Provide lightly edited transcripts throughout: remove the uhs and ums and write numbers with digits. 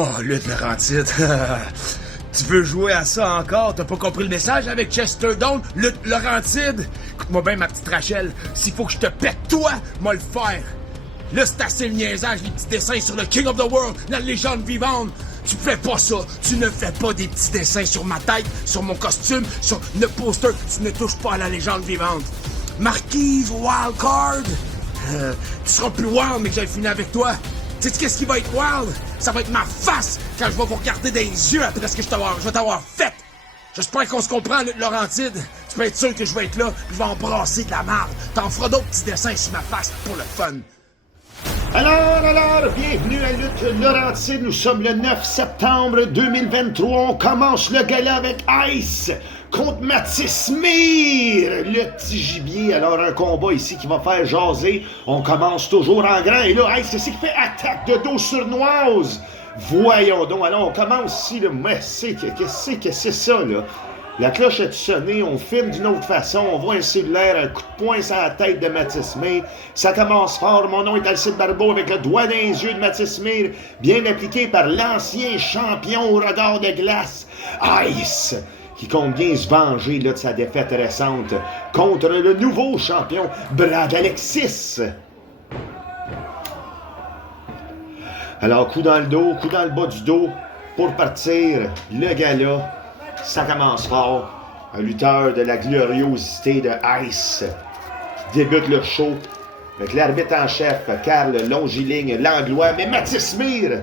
Oh, Lutte Laurentide. Tu veux jouer à ça encore? T'as pas compris le message avec Chester Down? Lutte Laurentide? Écoute-moi bien, ma petite Rachel. S'il faut que je te pète toi, moi le faire. Là, c'est assez le niaisage, les petits dessins sur le King of the World, la légende vivante. Tu fais pas ça. Tu ne fais pas des petits dessins sur ma tête, sur mon costume, sur le poster. Tu ne touches pas à la légende vivante. Marquise Wildcard. Tu seras plus wild, mais que j'ai fini avec toi. Sais-tu qu'est-ce qui va être wild? Ça va être ma face quand je vais vous regarder dans les yeux après ce que je vais t'avoir fait. J'espère qu'on se comprend, Lutte Laurentide. Tu peux être sûr que je vais être là, puis je vais embrasser de la marde. T'en feras d'autres petits dessins sur ma face pour le fun. Alors, bienvenue à Lutte Laurentide. Nous sommes le 9 septembre 2023. On commence le gala avec Ice contre Mathis Mir, le petit gibier. Alors, un combat ici qui va faire jaser. On commence toujours en grand. Et là, Ice, c'est ce qui fait attaque de dos sournoise. Voyons donc. Alors, on commence ici, là. Mais qu'est-ce que c'est ça, là? La cloche est sonnée, on filme d'une autre façon, on voit un cellulaire, un coup de poing sur la tête de Mathis Mir. Ça commence fort, mon nom est Alcide Barbeau avec le doigt dans les yeux de Mathis Mir, bien appliqué par l'ancien champion au regard de glace, Ice, qui compte bien se venger là, de sa défaite récente contre le nouveau champion, Brad Alexis. Alors, coup dans le dos, coup dans le bas du dos, pour partir, le gala. Ça commence fort. Un lutteur de la gloriosité de Ice qui débute le show avec l'arbitre en chef, Carl Longiligne Langlois. Mais Mathis Mir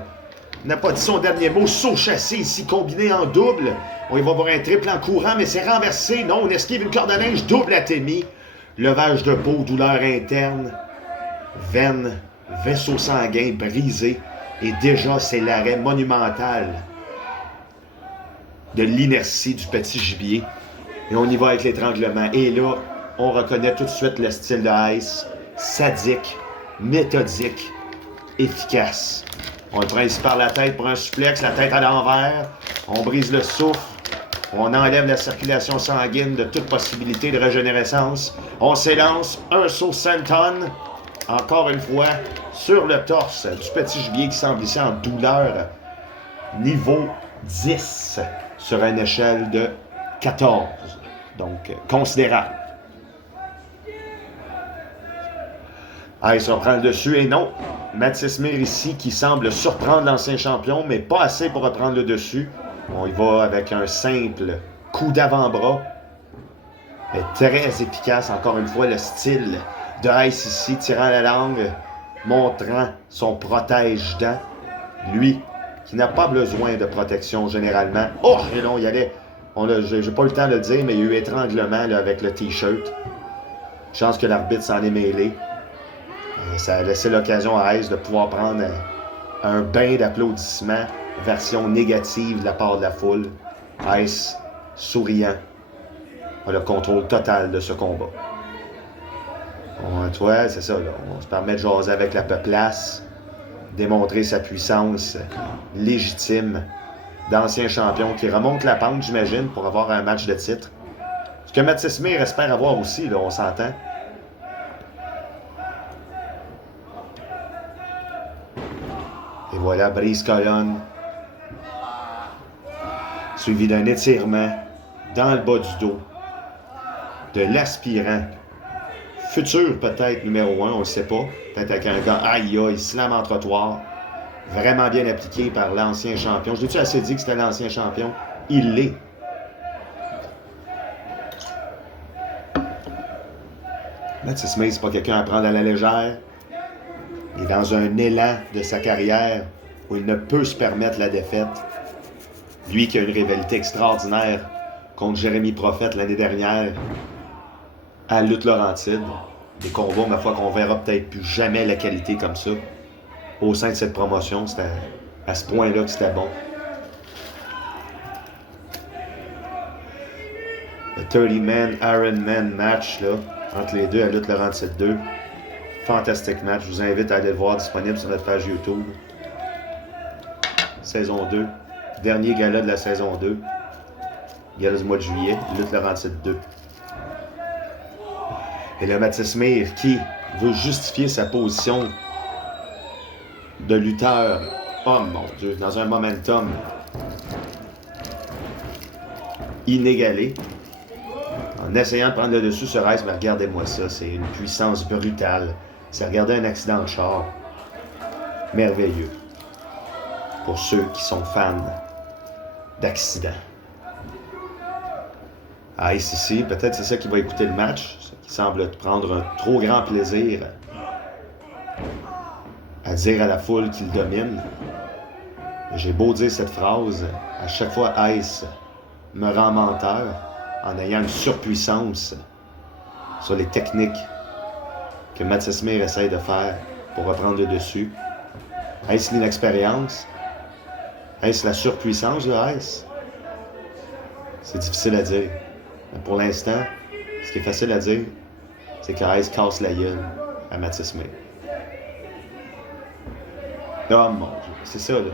n'a pas dit son dernier mot. Saut chassé ici, combiné en double. On y va voir un triple en courant, mais c'est renversé. Non, on esquive une corde à linge, double atémie. Levage de peau, douleur interne, veine, vaisseau sanguin brisé. Et déjà, c'est l'arrêt monumental de l'inertie du petit gibier. Et on y va avec l'étranglement. Et là, on reconnaît tout de suite le style de Ice. Sadique, méthodique, efficace. On le prend ici par la tête pour un suplex, la tête à l'envers. On brise le souffle. On enlève la circulation sanguine de toute possibilité de régénérescence. On s'élance, un saut senton. Encore une fois, sur le torse du petit gibier qui semble ici en douleur. Niveau 10. Sur une échelle de 14. Donc, considérable. Ice reprend le dessus et non. Mathis Mir ici qui semble surprendre l'ancien champion, mais pas assez pour reprendre le dessus. On y va avec un simple coup d'avant-bras. Mais très efficace, encore une fois, le style de Ice ici, tirant la langue, montrant son protège-dents. Lui, qui n'a pas besoin de protection généralement. Oh, et non, il y allait. J'ai pas eu le temps de le dire, mais il y a eu étranglement là, avec le t-shirt. Chance que l'arbitre s'en est mêlé. Ça a laissé l'occasion à Ice de pouvoir prendre un bain d'applaudissements, version négative de la part de la foule. Ice, souriant, a le contrôle total de ce combat. Tu vois, c'est ça, là. On se permet de jaser avec la peuplace, démontrer sa puissance légitime d'ancien champion qui remonte la pente, j'imagine, pour avoir un match de titre. Ce que Mathis Mir espère avoir aussi, là, on s'entend. Et voilà, brise colonne. Suivi d'un étirement dans le bas du dos de l'aspirant. Futur peut-être numéro 1, on ne le sait pas. Peut-être avec un gars, aïe aïe, slam en trottoir. Vraiment bien appliqué par l'ancien champion. Je l'ai-tu assez dit que c'était l'ancien champion? Il l'est. Mathis Mir, c'est pas quelqu'un à prendre à la légère. Il est dans un élan de sa carrière où il ne peut se permettre la défaite. Lui qui a une rivalité extraordinaire contre Jérémy Prophète l'année dernière à Lutte Laurentide. Des combats, ma foi, qu'on verra peut-être plus jamais la qualité comme ça. Au sein de cette promotion, c'était à ce point-là que c'était bon. Le 30-man Ironman match là, entre les deux à Lutte Laurentide 2. Fantastique match. Je vous invite à aller le voir, disponible sur notre page YouTube. Saison 2. Dernier gala de la saison 2. Gala du mois de juillet. Lutte Laurentide 2. Et le Mathis Mir qui veut justifier sa position de lutteur Oh mon Dieu, dans un momentum inégalé. En essayant de prendre le dessus sur Ice, mais regardez-moi ça, c'est une puissance brutale. C'est regarder un accident de char. Merveilleux. Pour ceux qui sont fans d'accidents. Ice ici, peut-être c'est ça qui va écouter le match, qui semble prendre un trop grand plaisir à dire à la foule qu'il domine. J'ai beau dire cette phrase, à chaque fois Ice me rend menteur en ayant une surpuissance sur les techniques que Matt Smith essaye de faire pour reprendre le dessus. Est-ce l'inexpérience? Est-ce la surpuissance de Ice? C'est difficile à dire. Mais pour l'instant, ce qui est facile à dire, c'est que Ice casse la gueule à Matt Smith. Oh mon Dieu, c'est ça là.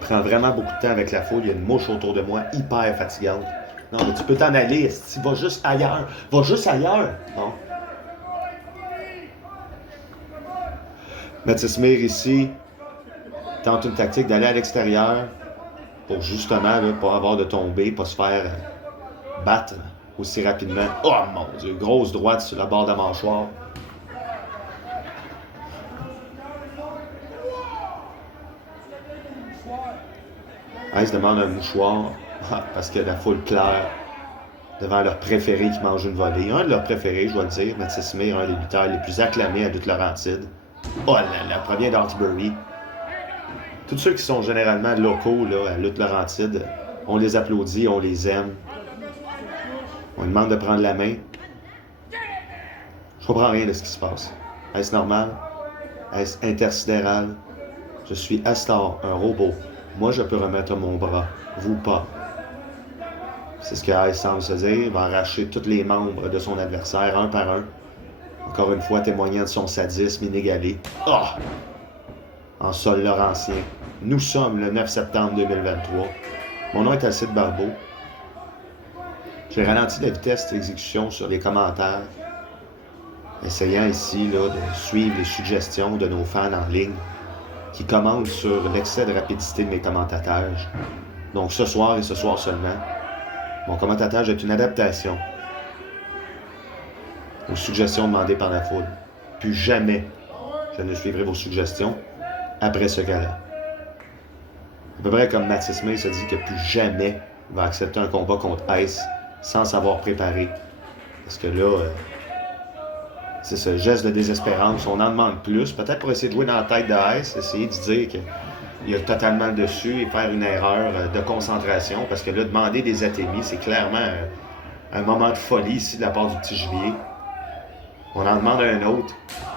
Prend vraiment beaucoup de temps avec la foule. Il y a une mouche autour de moi, hyper fatigante. Non, mais tu peux t'en aller. Va juste ailleurs. Va juste ailleurs. Non. Matt Smith ici tente une tactique d'aller à l'extérieur pour justement là, pas avoir de tomber, pas se faire battre aussi rapidement. Oh mon Dieu, grosse droite sur la barre de la mâchoire. Ice demande un mouchoir parce que la foule pleure devant leur préféré qui mange une volée. Un de leurs préférés, je dois le dire, Matt Smith, un des lutteurs les plus acclamés à Lutte-Laurentide. Oh là là, premier d'Hawkesbury. Tous ceux qui sont généralement locaux là, à Lutte-Laurentide, on les applaudit, on les aime. On demande de prendre la main. Je comprends rien de ce qui se passe. Est-ce normal? Est-ce intersidéral? Je suis Astor, un robot. Moi, je peux remettre mon bras. Vous pas. C'est ce que Ice semble se dire. Il va arracher tous les membres de son adversaire, un par un. Encore une fois, témoignant de son sadisme inégalé. Oh! En sol laurentien. Nous sommes le 9 septembre 2023. Mon nom est Alcide Barbeau. J'ai ralenti la vitesse d'exécution sur les commentaires, essayant ici là, de suivre les suggestions de nos fans en ligne qui commentent sur l'excès de rapidité de mes commentateurs. Donc ce soir et ce soir seulement, mon commentateur est une adaptation aux suggestions demandées par la foule. Plus jamais je ne suivrai vos suggestions après ce gala. À peu près comme Matt Smith se dit que plus jamais il va accepter un combat contre Ice sans savoir préparer. Parce que là, c'est ce geste de désespérance. On en demande plus, peut-être pour essayer de jouer dans la tête de Ice, essayer de dire qu'il a totalement le dessus et faire une erreur de concentration. Parce que là, demander des atémies, c'est clairement un moment de folie ici de la part du petit gibier. On en demande un autre.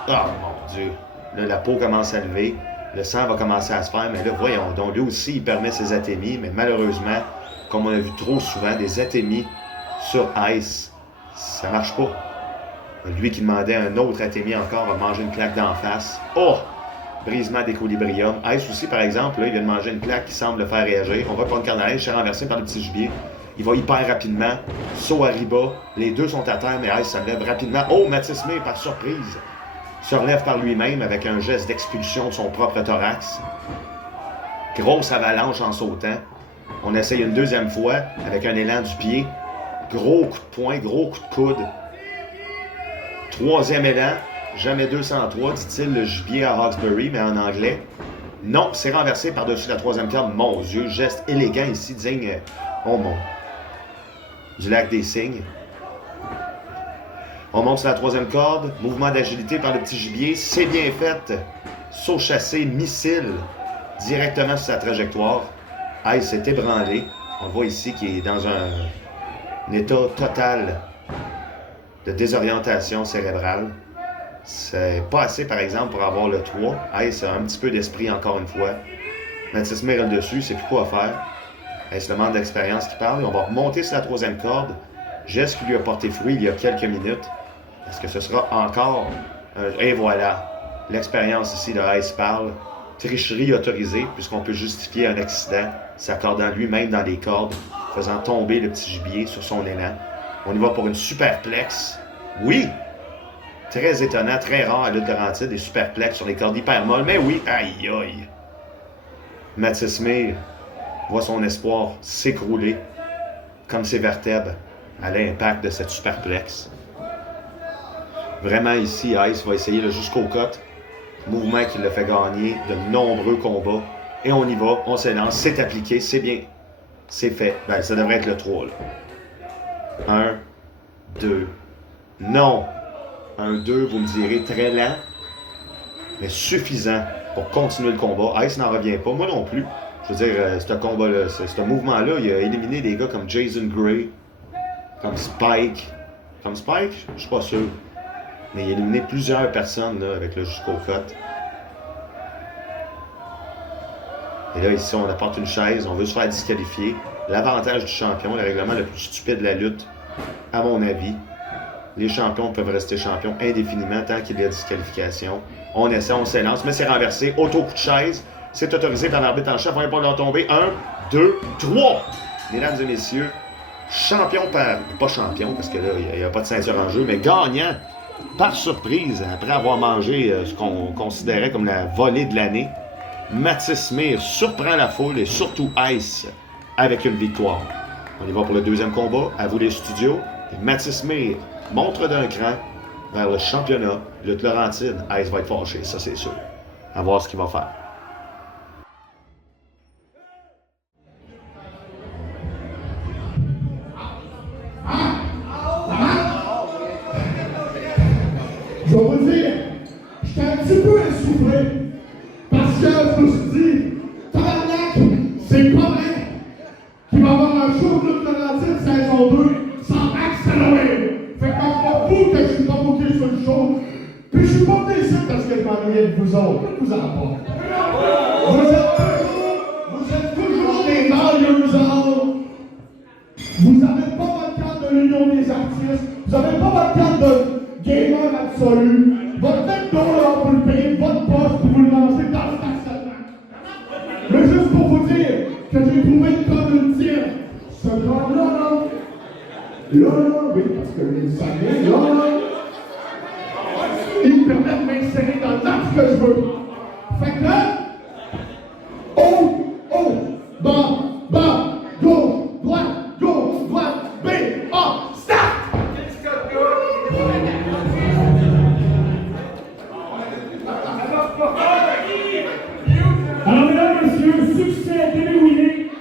Oh mon Dieu! Là, la peau commence à lever. Le sang va commencer à se faire. Mais là, voyons donc, lui aussi, il permet ses atémies. Mais malheureusement, comme on a vu trop souvent, des atémies sur Ice, ça marche pas. Lui qui demandait un autre atémie encore a mangé une claque d'en face. Oh! Brisement d'équilibrium. Ice aussi, par exemple, là, il vient de manger une claque qui semble le faire réagir. On va prendre Carnaïs, je suis renversé par le petit gibier. Il va hyper rapidement. Saut arriba. Les deux sont à terre, mais Ice se relève rapidement. Oh! Matt Smith, par surprise, se relève par lui-même avec un geste d'expulsion de son propre thorax. Grosse avalanche en sautant. On essaye une deuxième fois avec un élan du pied. Gros coup de poing, gros coup de coude. Troisième élan. Jamais 203, dit-il le gibier à Hawkesbury, mais en anglais. Non, c'est renversé par-dessus la troisième corde. Mon Dieu, geste élégant ici, digne. Oh mon. Du lac des cygnes. On monte sur la troisième corde. Mouvement d'agilité par le petit gibier. C'est bien fait. Saut chassé, missile. Directement sur sa trajectoire. Ice s'est ébranlé. On voit ici qu'il est dans un état total de désorientation cérébrale. C'est pas assez, par exemple, pour avoir le 3. Ice a un petit peu d'esprit, encore une fois. Matt Smith est le dessus, c'est plus quoi faire. Est-ce le manque d'expérience qui parle? On va remonter sur la troisième corde. Geste qui lui a porté fruit il y a quelques minutes. Est-ce que ce sera encore... Et voilà. L'expérience ici de Ice parle. Tricherie autorisée, puisqu'on peut justifier un accident, s'accordant lui-même dans les cordes, faisant tomber le petit gibier sur son élan. On y va pour une superplexe. Oui! Très étonnant, très rare à Lutte-Laurentide, des superplexes sur les cordes hyper molles. Mais oui, aïe aïe! Mathis Mir voit son espoir s'écrouler comme ses vertèbres à l'impact de cette superplexe. Vraiment ici, Ice va essayer le jusqu'au cut. Mouvement qui le fait gagner de nombreux combats. Et on y va, on s'élance, c'est appliqué, c'est bien. C'est fait. Ben, ça devrait être le 3, là. 1, 2, non. 1, 2, vous me direz, très lent, mais suffisant pour continuer le combat. Ice n'en revient pas, moi non plus. Je veux dire, ce combat-là, ce mouvement-là, il a éliminé des gars comme Jason Gray, comme Spike. Comme Spike, je suis pas sûr. Mais il a éliminé plusieurs personnes là, avec le jusqu'au cut. Et là, ici, on apporte une chaise, on veut se faire disqualifier. L'avantage du champion, le règlement le plus stupide de la lutte, à mon avis. Les champions peuvent rester champions indéfiniment tant qu'il y a disqualification. On essaie, on s'élance, mais c'est renversé. Auto-coup de chaise. C'est autorisé par l'arbitre en chef. On va pas leur tomber. 1, 2, 3. Mesdames et messieurs, champion pas champion, parce que là, il n'y a pas de ceinture en jeu, mais gagnant par surprise, après avoir mangé ce qu'on considérait comme la volée de l'année, Mathis Mir surprend la foule et surtout Ice avec une victoire. On y va pour le deuxième combat. À vous les studios. Et Mathis Mir montre d'un cran vers le championnat. Lutte Laurentide. Ice va être fâché, ça c'est sûr. À voir ce qu'il va faire. Je vais vous dire, j'étais un petit peu essoufflé parce que je me suis dit, tabarnak, c'est pas vrai qu'il va y avoir un show de lutte Laurentide saison 2 sans accélérer. Fait qu'en vous que je suis convoqué sur le show, puis je suis pas ici parce que je m'ennuyais de vous autres. Que vous en pas. Vous êtes toujours des malheureux. Vous n'avez pas votre carte de l'Union des artistes, vous n'avez pas votre carte de gamer absolu, votre tête d'or pour le payer, votre poste pour vous le lancer dans le stationnement. Mais juste pour vous dire que j'ai trouvé le code ultime. Ce code-là, oui, parce que les saguets, là, ils me permettent de m'insérer dans l'arbre que je veux. Fait que là, bas, gauche, droite, B, A, start! Alors, mesdames et messieurs, succès déverrouillé.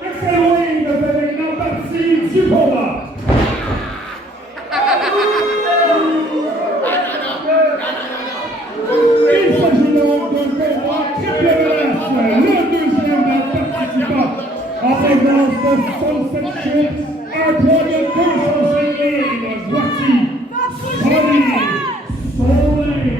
Axel Wayne fait maintenant partie du combat. Il s'agit donc d'un combat triple menace, le deuxième d'un participant en présence de Sunset Chips, un poids de 205 livres, voici Sonny Soleil.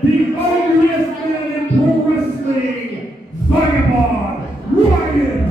The ugliest man in pro wrestling, Vagabond Ryan.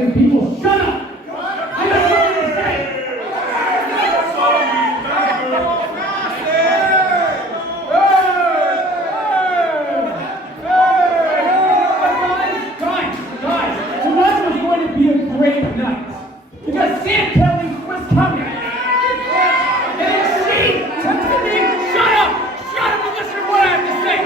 wrestling people, shut up! I got something to say! Guys, tonight was going to be a great night. Because Sam Kelly was coming. And she took to me, shut up and listen to what I have to say.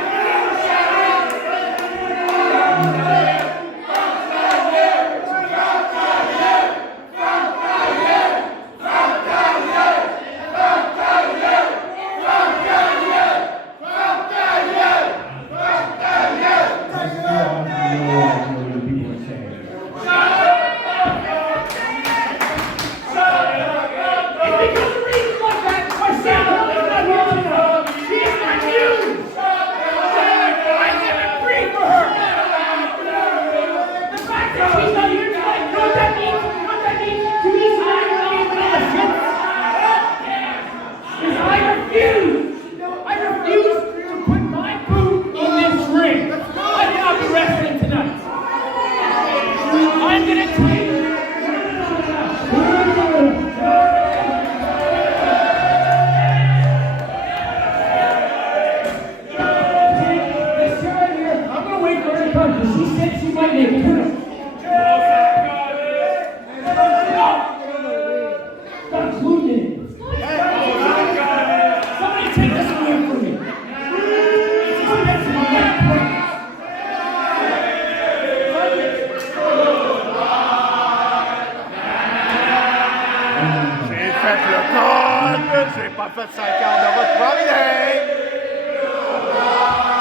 J'ai pas fait 5 ans de votre premier!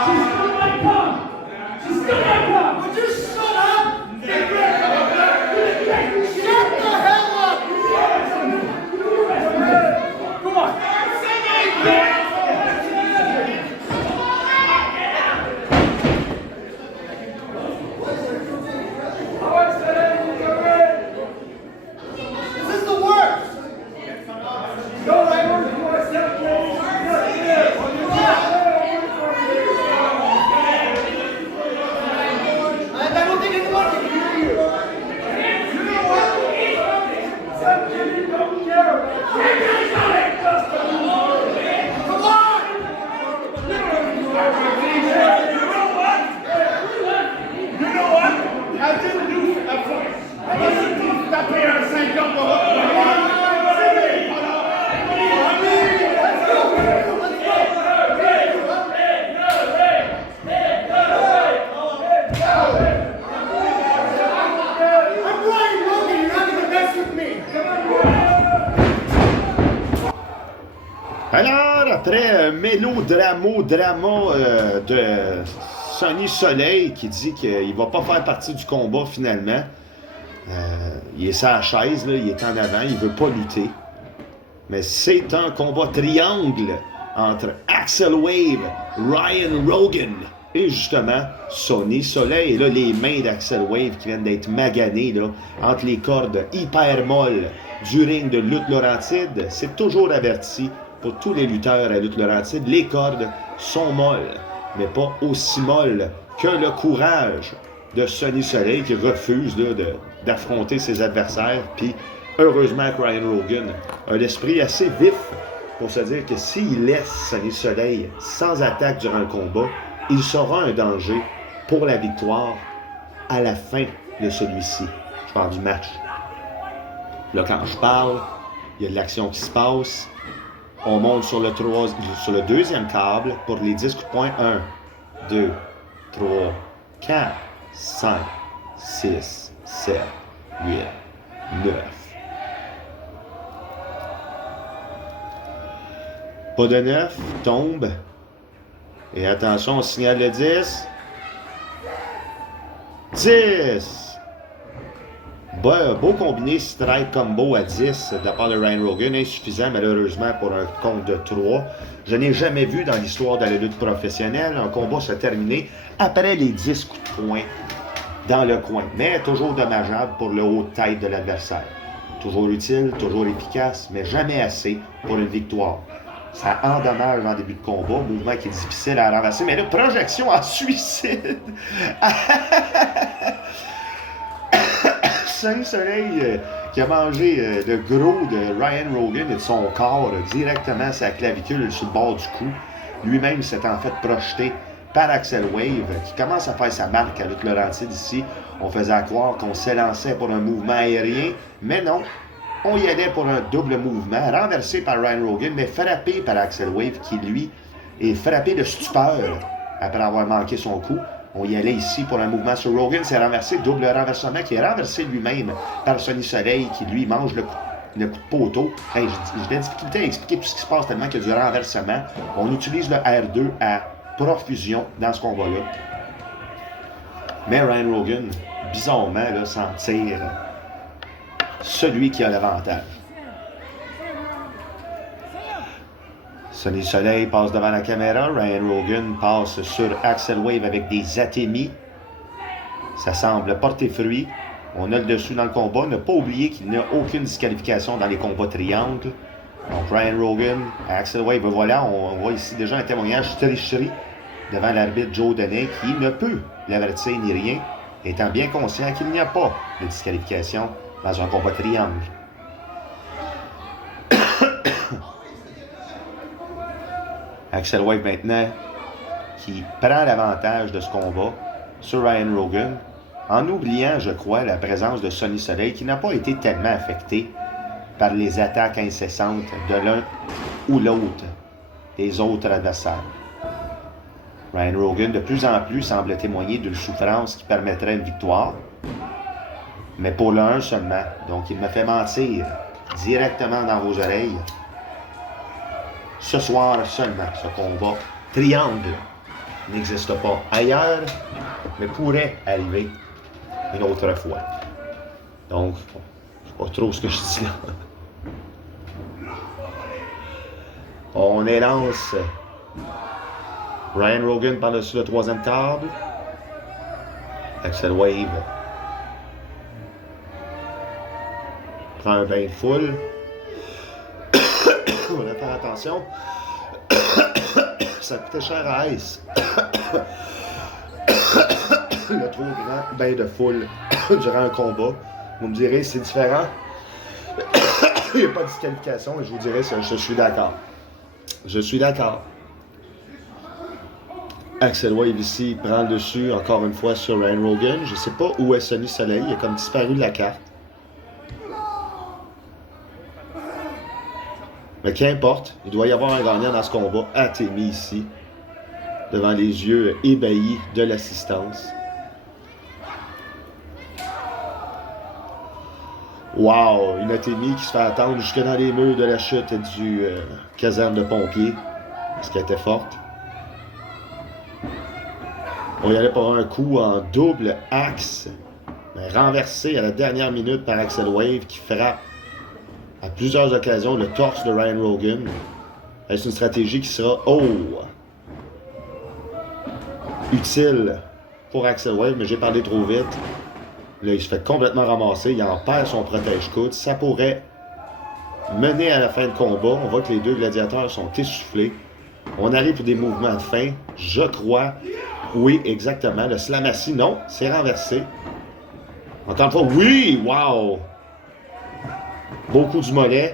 She's still my cop! She's still my cop! Would you shut up? Shut the hell up! Come on! This is the worst! Go, Raymond! I don't think anyone can hear you. You know what? Some people don't care. Come on! You know what? I didn't do a voice. I wasn't tout taper un 5 ans pour votre I'm Brian Logan, you're not gonna mess with me. Alors, après un mélodrama de Sonny Soleil qui dit qu'il va pas faire partie du combat finalement. Il est sur la chaise, là, il est en avant, il veut pas lutter. Mais c'est un combat triangle entre Axel Wave, Ryan Rogan et justement Sonny Soleil. Et là, les mains d'Axel Wave qui viennent d'être maganées là, entre les cordes hyper molles du ring de lutte Laurentide. C'est toujours averti pour tous les lutteurs à lutte Laurentide. Les cordes sont molles, mais pas aussi molles que le courage de Sonny Soleil qui refuse là, d'affronter ses adversaires. Puis heureusement que Ryan Rogan a l'esprit assez vif pour se dire que s'il laisse Sonny Soleil sans attaque durant le combat, il sera un danger pour la victoire à la fin de celui-ci. Je parle du match. Là, quand je parle, il y a de l'action qui se passe. On monte sur le deuxième câble pour les 10 coups de poing. 1, 2, 3, 4, 5, 6, 7, 8, 9. Pas de 9, tombe. Et attention, on signale le 10. 10! Beau combiné strike combo à 10 de la part de Ryan Rogan, insuffisant malheureusement pour un compte de 3. Je n'ai jamais vu dans l'histoire de la lutte professionnelle un combat se terminer après les 10 coups de poing dans le coin, mais toujours dommageable pour le haut de tête de l'adversaire. Toujours utile, toujours efficace, mais jamais assez pour une victoire. Ça endommage en début de combat, mouvement qui est difficile à renverser, mais là, projection en suicide! Sonny Soleil qui a mangé le gros de Ryan Rogan et de son corps directement sa clavicule sur le bord du cou. Lui-même s'est en fait projeté par Axel Wave, qui commence à faire sa marque à Luc Laurentide ici. On faisait croire qu'on s'élançait pour un mouvement aérien, mais non. On y allait pour un double mouvement, renversé par Ryan Rogan, mais frappé par Axel Wave, qui, lui, est frappé de stupeur après avoir manqué son coup. On y allait ici pour un mouvement sur Rogan, c'est renversé, double renversement, qui est renversé lui-même par Sonny Soleil, qui, lui, mange le coup de poteau. Hey, j'ai de la difficulté à expliquer tout ce qui se passe tellement qu'il y a du renversement. On utilise le R2 à profusion dans ce combat-là. Mais Ryan Rogan, bizarrement, là, s'en tire celui qui a l'avantage. Sonny Soleil passe devant la caméra. Ryan Rogan passe sur Axel Wave avec des atémies. Ça semble porter fruit. On a le dessus dans le combat. Ne pas oublier qu'il n'y a aucune disqualification dans les combats triangles. Donc Ryan Rogan, Axel Wave, voilà, on voit ici déjà un témoignage tricherie devant l'arbitre Joe Deney qui ne peut l'avertir ni rien, étant bien conscient qu'il n'y a pas de disqualification dans un combat triangle. Axel Wave maintenant qui prend l'avantage de ce combat sur Ryan Rogan en oubliant, je crois, la présence de Sonny Soleil qui n'a pas été tellement affecté par les attaques incessantes de l'un ou l'autre des autres adversaires. Ryan Rogan, de plus en plus, semble témoigner d'une souffrance qui permettrait une victoire, mais pour l'un seulement. Donc, il me fait mentir directement dans vos oreilles. Ce soir seulement, ce combat triangle n'existe pas ailleurs, mais pourrait arriver une autre fois. Donc, je sais pas trop ce que je dis là. On élance Ryan Rogan par-dessus le troisième câble. Axel Wave prend un bain de foule. On va faire attention. Ça coûtait cher à Ice. Le trop grand bain de foule durant un combat. Vous me direz, c'est différent. Il n'y a pas de disqualification et je vous dirais, je suis d'accord. Je suis d'accord. Axel Wave ici prend le dessus encore une fois sur Ryan Rogan. Je ne sais pas où est Sonny Soleil. Il a comme disparu de la carte. Mais qu'importe, il doit y avoir un gagnant dans ce combat. Atémi ici, devant les yeux ébahis de l'assistance. Wow, une Atémi qui se fait attendre jusque dans les murs de la chute du caserne de pompiers, parce qu'elle était forte. On y allait pour un coup en double axe, mais renversé à la dernière minute par Axel Wave qui frappe à plusieurs occasions le torse de Ryan Rogan. C'est une stratégie qui sera utile pour Axel Wave, mais j'ai parlé trop vite. Là, il se fait complètement ramasser, il en perd son protège-coude. Ça pourrait mener à la fin de combat. On voit que les deux gladiateurs sont essoufflés. On arrive pour des mouvements de fin, je crois. Oui, exactement. Le Slamassi, non, c'est renversé. Encore une fois, oui, wow! Beaucoup du mollet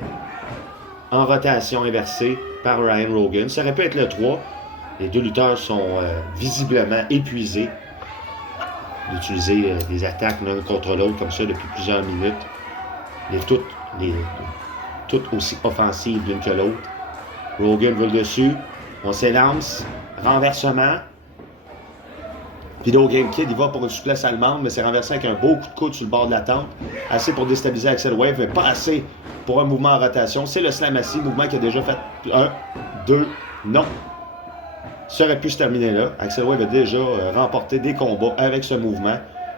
en rotation inversée par Ryan Rogan. Ça aurait pu être le 3. Les deux lutteurs sont visiblement épuisés d'utiliser des attaques l'un contre l'autre comme ça depuis plusieurs minutes. Toutes aussi offensives l'une que l'autre. Rogan veut le dessus. On s'élance. Renversement. Video Game Kid, il va pour une souplesse allemande, mais c'est renversé avec un beau coup de coude sur le bord de la tempe. Assez pour déstabiliser Axel Wave, mais pas assez pour un mouvement en rotation. C'est le Slamassi, mouvement qui a déjà fait 1, 2, non. Ça aurait pu se terminer là. Axel Wave a déjà remporté des combats avec ce mouvement.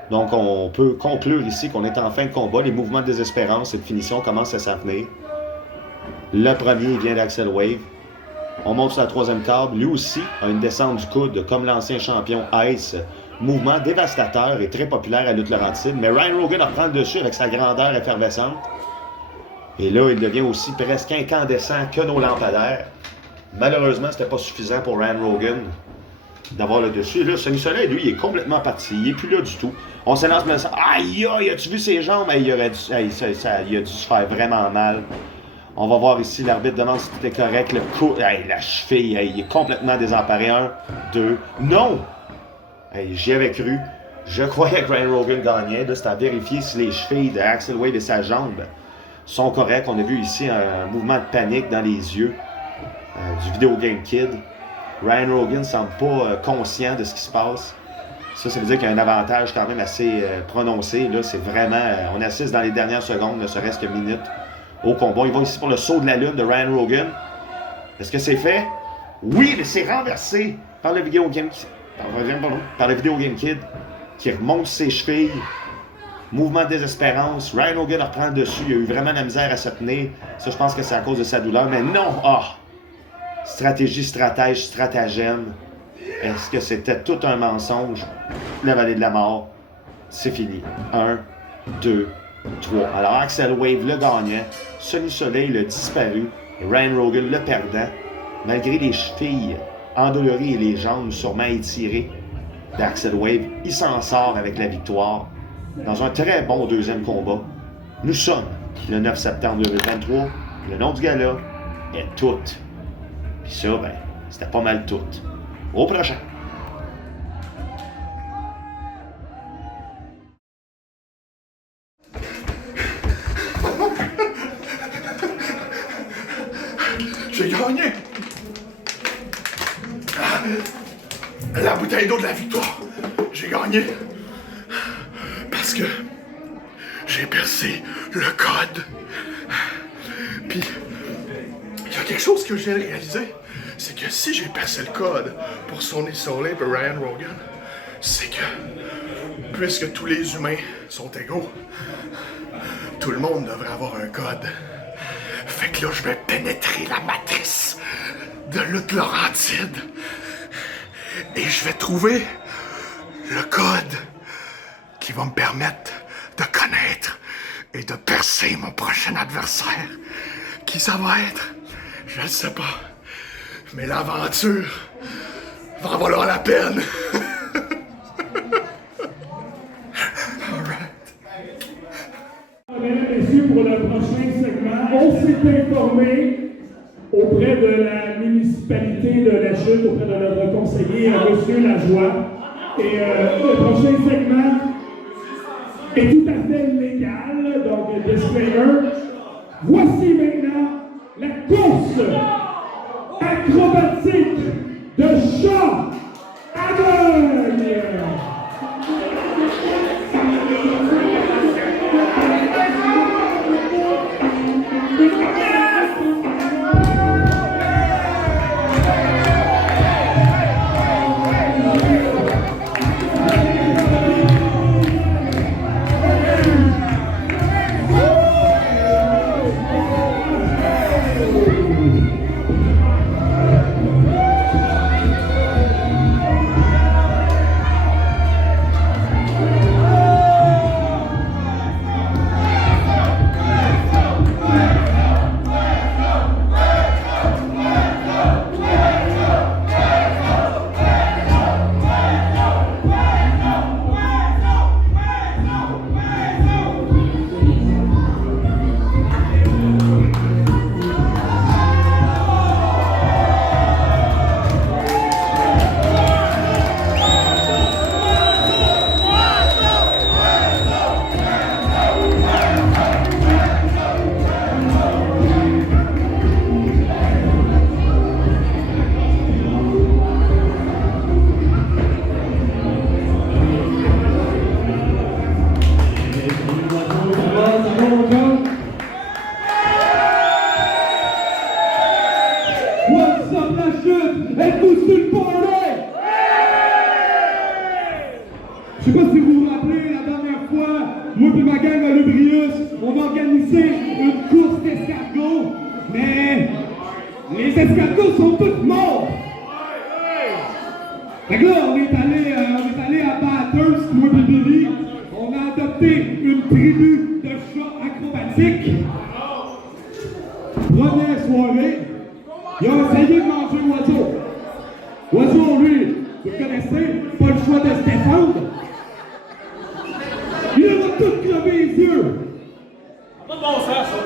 Donc on peut conclure ici qu'on est en fin de combat. Les mouvements de désespérance et de finition commencent à s'en venir. Le premier vient d'Axel Wave. On monte sur la troisième câble. Lui aussi a une descente du coude comme l'ancien champion Ice. Mouvement dévastateur et très populaire à Lutte Laurentide. Mais Ryan Rogan reprend le dessus avec sa grandeur effervescente. Et là, il devient aussi presque incandescent que nos lampadaires. Malheureusement, c'était pas suffisant pour Ryan Rogan. d'avoir le dessus. Et là, Sonny Soleil, lui, il est complètement parti. Il est plus là du tout. On s'élance maintenant. Aïe, aïe, as-tu vu ses jambes? Il a dû se faire vraiment mal. On va voir ici, l'arbitre demande si tout est correct. Le coup, la cheville, il est complètement désemparé. 1, 2, non! J'y avais cru. Je croyais que Ryan Rogan gagnait. Là, c'est à vérifier si les chevilles de Axel Wade et sa jambe sont correctes. On a vu ici un mouvement de panique dans les yeux du Video Game Kid. Ryan Rogan ne semble pas conscient de ce qui se passe. Ça veut dire qu'il y a un avantage quand même assez prononcé. Là, c'est vraiment... on assiste dans les dernières secondes, ne serait-ce que minutes, au combat. Ils vont ici pour le saut de la lune de Ryan Rogan. Est-ce que c'est fait? Oui, mais c'est renversé par le Video Game Kid qui remonte ses chevilles. Mouvement de désespérance. Ryan Rogan reprend le dessus. Il a eu vraiment de la misère à se tenir. Ça, je pense que c'est à cause de sa douleur. Mais non! Stratégie, stratagème. Est-ce que c'était tout un mensonge? La vallée de la mort, c'est fini. 1, 2, 3. Alors, Axel Wade, le gagnant. Sonny Soleil, le disparu. Et Ryan Rogan, le perdant. Malgré les chevilles endolories et les jambes sûrement étirées d'Axel Wade, il s'en sort avec la victoire dans un très bon deuxième combat. Nous sommes le 9 septembre 2023. Le nom du gala est Tout. Puis ça, c'était pas mal tout. Au prochain! J'ai gagné! La bouteille d'eau de la victoire. J'ai gagné. Parce que j'ai percé le code. Puis, il y a quelque chose que je viens de réaliser. C'est que si j'ai percé le code pour Sonny Soleil et Ryan Rogan, c'est que, puisque tous les humains sont égaux, tout le monde devrait avoir un code. Fait que là, je vais pénétrer la matrice de Lutte Laurentide et je vais trouver le code qui va me permettre de connaître et de percer mon prochain adversaire. Qui ça va être? Je ne sais pas. Mais l'aventure va en valoir la peine. Mesdames et messieurs, pour le prochain segment, on s'est informé auprès de la municipalité de la Chute, auprès de notre conseiller, M. Lajoie. Et le prochain segment est tout à fait légal, donc disclaimer. Voici maintenant la course acrobatique de chat aveugle. Je sais pas si vous vous rappelez, la dernière fois, moi et ma gang à Lubrius, on va organiser une course d'escargots, mais les escargots sont tous morts. Fait que là, on est allé à Bathurst, moi et Billy, on a adopté une tribu de chats acrobatiques. Première soirée, ils ont essayé de manger l'oiseau. L'oiseau, lui, Vous le connaissez? Pas le choix de se défendre. Il a tout crevé les yeux. Pas de bon sens, ça.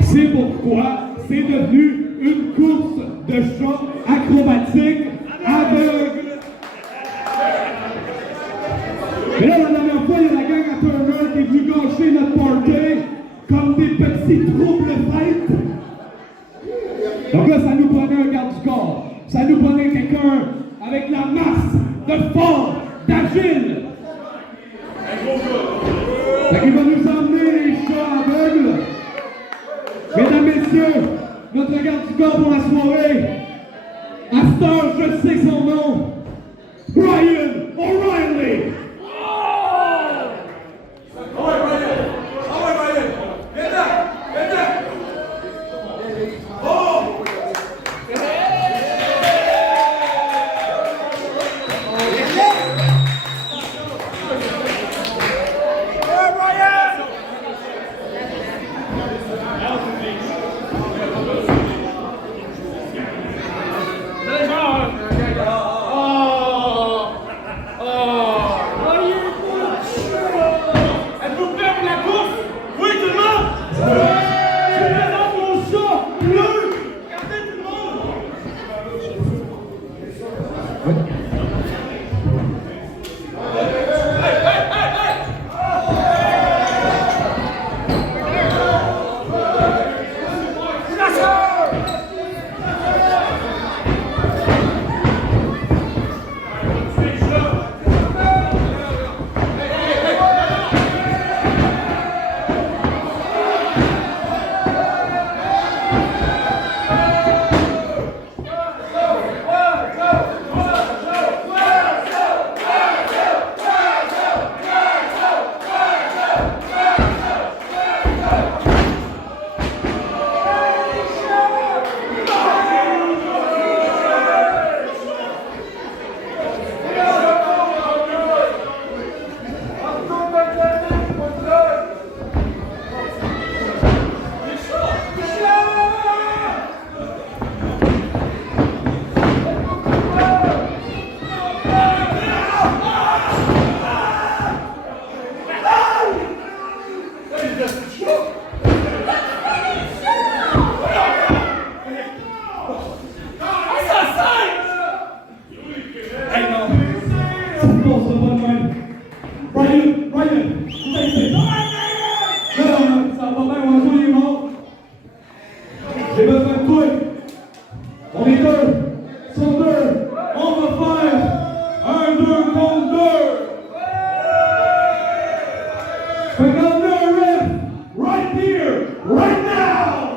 C'est pourquoi c'est devenu une course de chat acrobatique aveugle. Mais là, la dernière fois, il y a la gang à Turner qui est venue gâcher notre party comme des petits troubles fêtes. Donc là, ça nous prenait un garde du corps. Ça nous prenait quelqu'un avec la masse de fort, d'agile. Fait qu'il va nous emmener les chats aveugles. Mesdames, messieurs, notre garde du corps pour la soirée. À cette heure, je sais son nom. Brian O'Reilly. J'ai besoin de toi. On est deux. Sur deux. On va faire un 2 contre 2. Regarde le ref. Right here. Right now.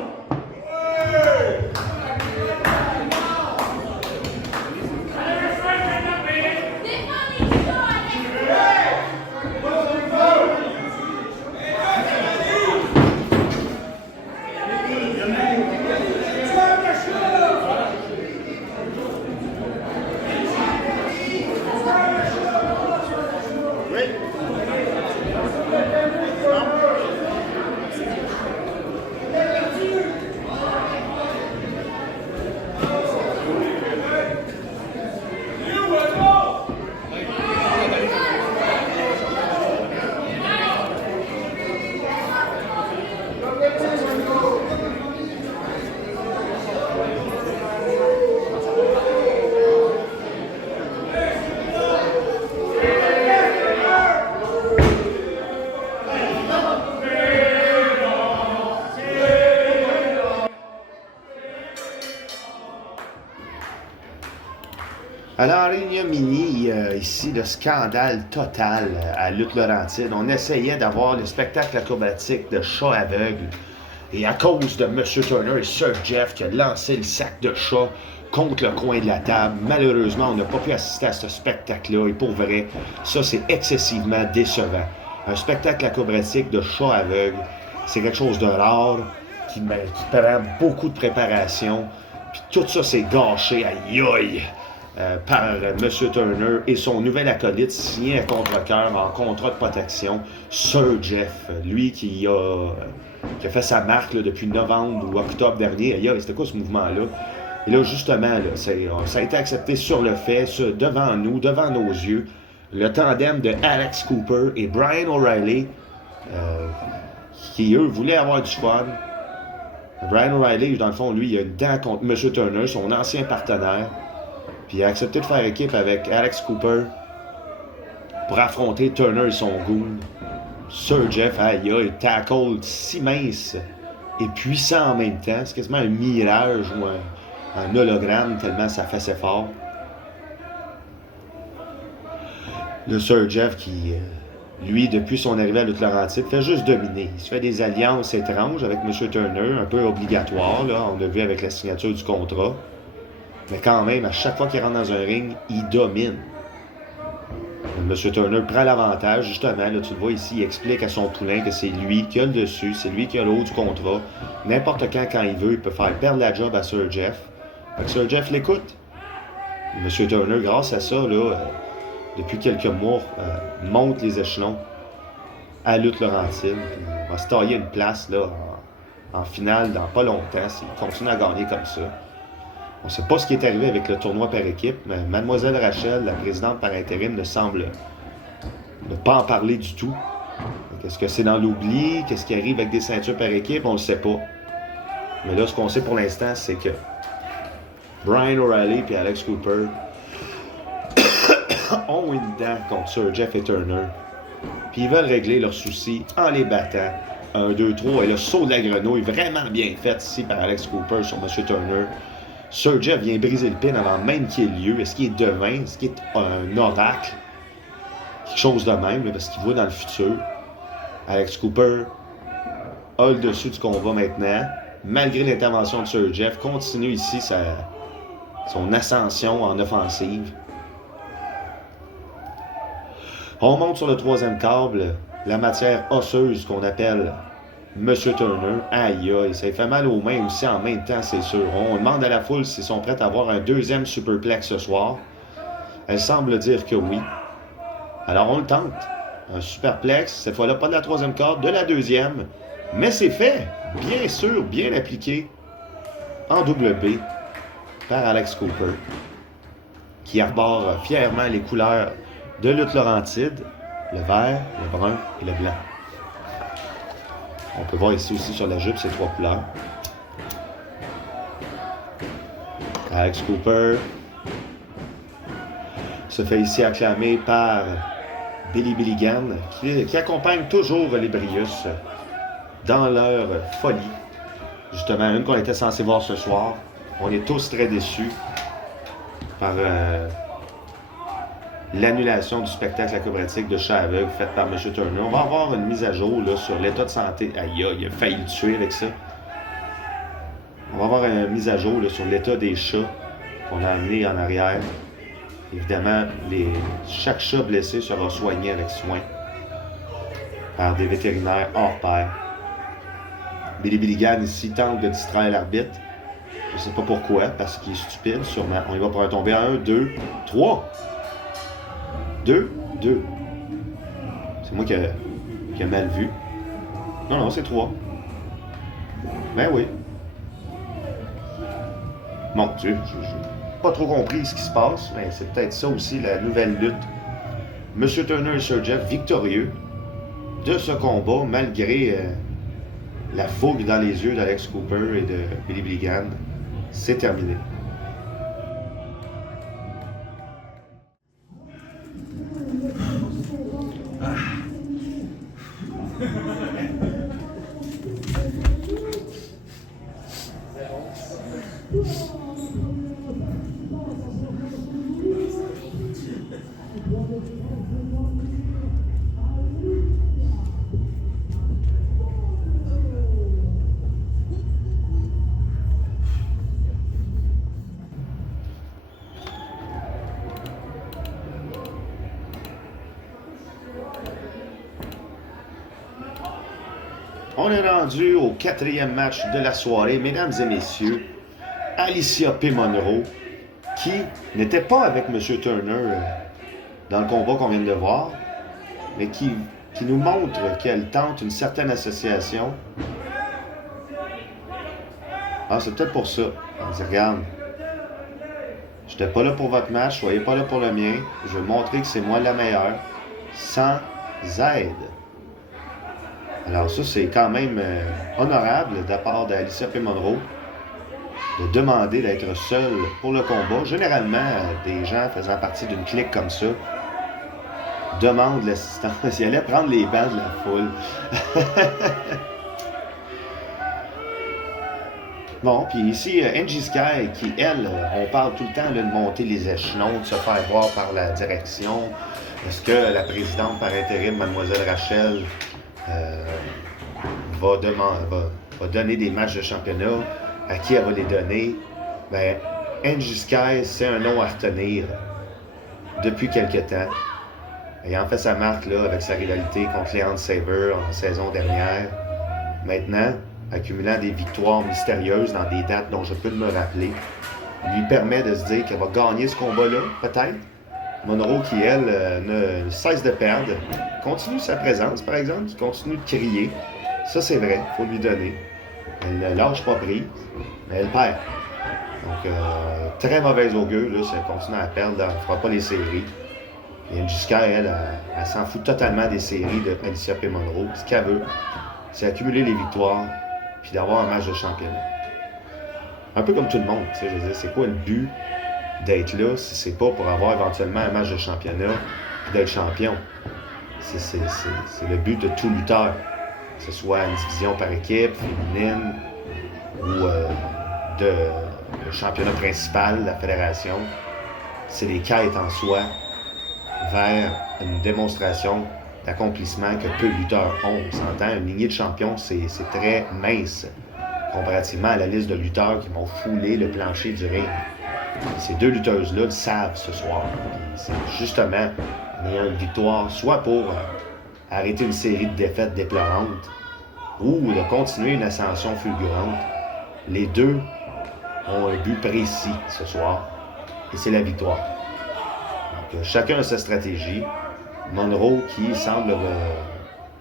Alors, Ignominie, ici, le scandale total à Lutte Laurentide. On essayait d'avoir le spectacle acrobatique de chat aveugle. Et à cause de M. Turner et Sir Jeff qui a lancé le sac de chat contre le coin de la table, malheureusement, on n'a pas pu assister à ce spectacle-là. Et pour vrai, ça, c'est excessivement décevant. Un spectacle acrobatique de chat aveugle, c'est quelque chose de rare qui prend beaucoup de préparation. Puis tout ça, c'est gâché, aïe aïe! Par M. Turner et son nouvel acolyte signé à contre-cœur en contrat de protection, Sir Jeff, lui qui a fait sa marque là, depuis novembre ou octobre dernier. C'était quoi ce mouvement-là? Et là, justement, là, ça a été accepté sur le fait, devant nous, devant nos yeux, le tandem de Alex Cooper et Brian O'Reilly, qui, eux, voulaient avoir du fun. Brian O'Reilly, dans le fond, lui, il a une dent contre M. Turner, son ancien partenaire. Puis il a accepté de faire équipe avec Alex Cooper pour affronter Turner et son goon. Sir Jeff, aïe, il tackle si mince et puissant en même temps. C'est quasiment un mirage ou un hologramme tellement ça faisait fort. Le Sir Jeff qui, lui, depuis son arrivée à Lutte-Laurentide, fait juste dominer. Il se fait des alliances étranges avec M. Turner, un peu obligatoires, là, on a vu avec la signature du contrat. Mais quand même, à chaque fois qu'il rentre dans un ring, il domine. M. Turner prend l'avantage, justement, là, tu le vois ici, il explique à son poulain que c'est lui qui a le dessus, c'est lui qui a le haut du contrat. N'importe quand il veut, il peut faire perdre la job à Sir Jeff. Fait que Sir Jeff l'écoute. M. Turner, grâce à ça, là, depuis quelques mois, monte les échelons à Lutte-Laurentide. Il va se tailler une place là, en finale dans pas longtemps s'il continue à gagner comme ça. On ne sait pas ce qui est arrivé avec le tournoi par équipe, mais Mademoiselle Rachel, la présidente par intérim, ne semble ne pas en parler du tout. Est-ce que c'est dans l'oubli? Qu'est-ce qui arrive avec des ceintures par équipe? On ne le sait pas. Mais là, ce qu'on sait pour l'instant, c'est que Brian O'Reilly et Alex Cooper ont une dent contre Sir Jeff et Turner. Puis ils veulent régler leurs soucis en les battant. 1, 2, 3. Et le saut de la grenouille, vraiment bien fait ici par Alex Cooper sur M. Turner. Sir Jeff vient briser le pin avant même qu'il y ait lieu. Est-ce qu'il est devin? Est-ce qu'il est un oracle? Quelque chose de même, là, parce qu'il voit dans le futur. Alex Cooper a le dessus du combat maintenant. Malgré l'intervention de Sir Jeff, continue ici son ascension en offensive. On monte sur le troisième câble, la matière osseuse qu'on appelle M. Turner. Aïe aïe, ça fait mal aux mains aussi en même temps, c'est sûr. On demande à la foule s'ils sont prêts à avoir un deuxième superplex ce soir. Elle semble dire que oui. Alors on le tente. Un superplex, cette fois-là pas de la troisième corde, de la deuxième. Mais c'est fait, bien sûr, bien appliqué, en double B, par Alex Cooper, qui arbore fièrement les couleurs de Lutte-Laurentide, le vert, le brun et le blanc. On peut voir ici aussi sur la jupe ces trois couleurs. Alex Cooper se fait ici acclamer par Billy Billigan, qui accompagne toujours les Brius dans leur folie. Justement, une qu'on était censé voir ce soir. On est tous très déçus par l'annulation du spectacle acrobatique de chat aveugle faite par M. Turner. On va avoir une mise à jour là, sur l'état de santé. Aïe, il a failli le tuer avec ça. On va avoir une mise à jour là, sur l'état des chats qu'on a amenés en arrière. Évidemment, chaque chat blessé sera soigné avec soin par des vétérinaires hors pair. Billy Billigan ici tente de distraire l'arbitre. Je ne sais pas pourquoi, parce qu'il est stupide, sûrement. On y va pour un tomber à 1, 2, 3. 2. C'est moi qui a mal vu. Non, c'est 3. Ben oui. Mon Dieu, je n'ai pas trop compris ce qui se passe, mais c'est peut-être ça aussi, la nouvelle lutte. M. Turner et Sir Jeff victorieux de ce combat, malgré la fougue dans les yeux d'Alex Cooper et de Billy Billigan. C'est terminé. On est rendu au 4e match de la soirée, mesdames et messieurs. Alicia P. Monroe, qui n'était pas avec M. Turner dans le combat qu'on vient de voir, mais qui nous montre qu'elle tente une certaine association. Ah, c'est peut-être pour ça. On dit, regarde, J'étais pas là pour votre match, soyez pas là pour le mien. Je veux montrer que c'est moi la meilleure, sans aide. Alors ça, c'est quand même honorable de la part d'Alicia P. Monroe de demander d'être seule pour le combat. Généralement, des gens faisant partie d'une clique comme ça demandent l'assistance. Ils allaient prendre les bancs de la foule. Bon, puis ici, Angie Sky, qui, elle, on parle tout le temps là, de monter les échelons, de se faire voir par la direction. Est-ce que la présidente par intérim, Mademoiselle Rachel, va donner des matchs de championnat? À qui elle va les donner? Ben, Angie Sky, c'est un nom à retenir depuis quelque temps. Ayant fait sa marque là, avec sa rivalité contre Leon Saber en saison dernière. Maintenant, accumulant des victoires mystérieuses dans des dates dont je peux me rappeler, lui permet de se dire qu'elle va gagner ce combat-là, peut-être. Monroe, qui, elle, ne cesse de perdre, continue sa présence, par exemple, qui continue de crier. Ça, c'est vrai, il faut lui donner. Elle ne lâche pas prise, mais elle perd. Donc, très mauvaise augure, là, si elle continue à perdre, elle ne fera pas les séries. Et Angie Sky, elle s'en fout totalement des séries de Alicia P. Monroe. Ce qu'elle veut, c'est accumuler les victoires, puis d'avoir un match de championnat. Un peu comme tout le monde, tu sais, je veux dire, c'est quoi le but d'être là si c'est pas pour avoir éventuellement un match de championnat et d'être champion? C'est le but de tout lutteur. Que ce soit une division par équipe, féminine, ou le championnat principal de la fédération. C'est les quêtes en soi vers une démonstration d'accomplissement que peu de lutteurs ont. On s'entend, une lignée de champions, c'est très mince comparativement à la liste de lutteurs qui vont fouler le plancher du ring. Et ces deux lutteuses-là le savent ce soir. C'est justement en ayant une victoire, soit pour arrêter une série de défaites déplorantes ou de continuer une ascension fulgurante. Les deux ont un but précis ce soir, et c'est la victoire. Donc, chacun a sa stratégie. Monroe, qui semble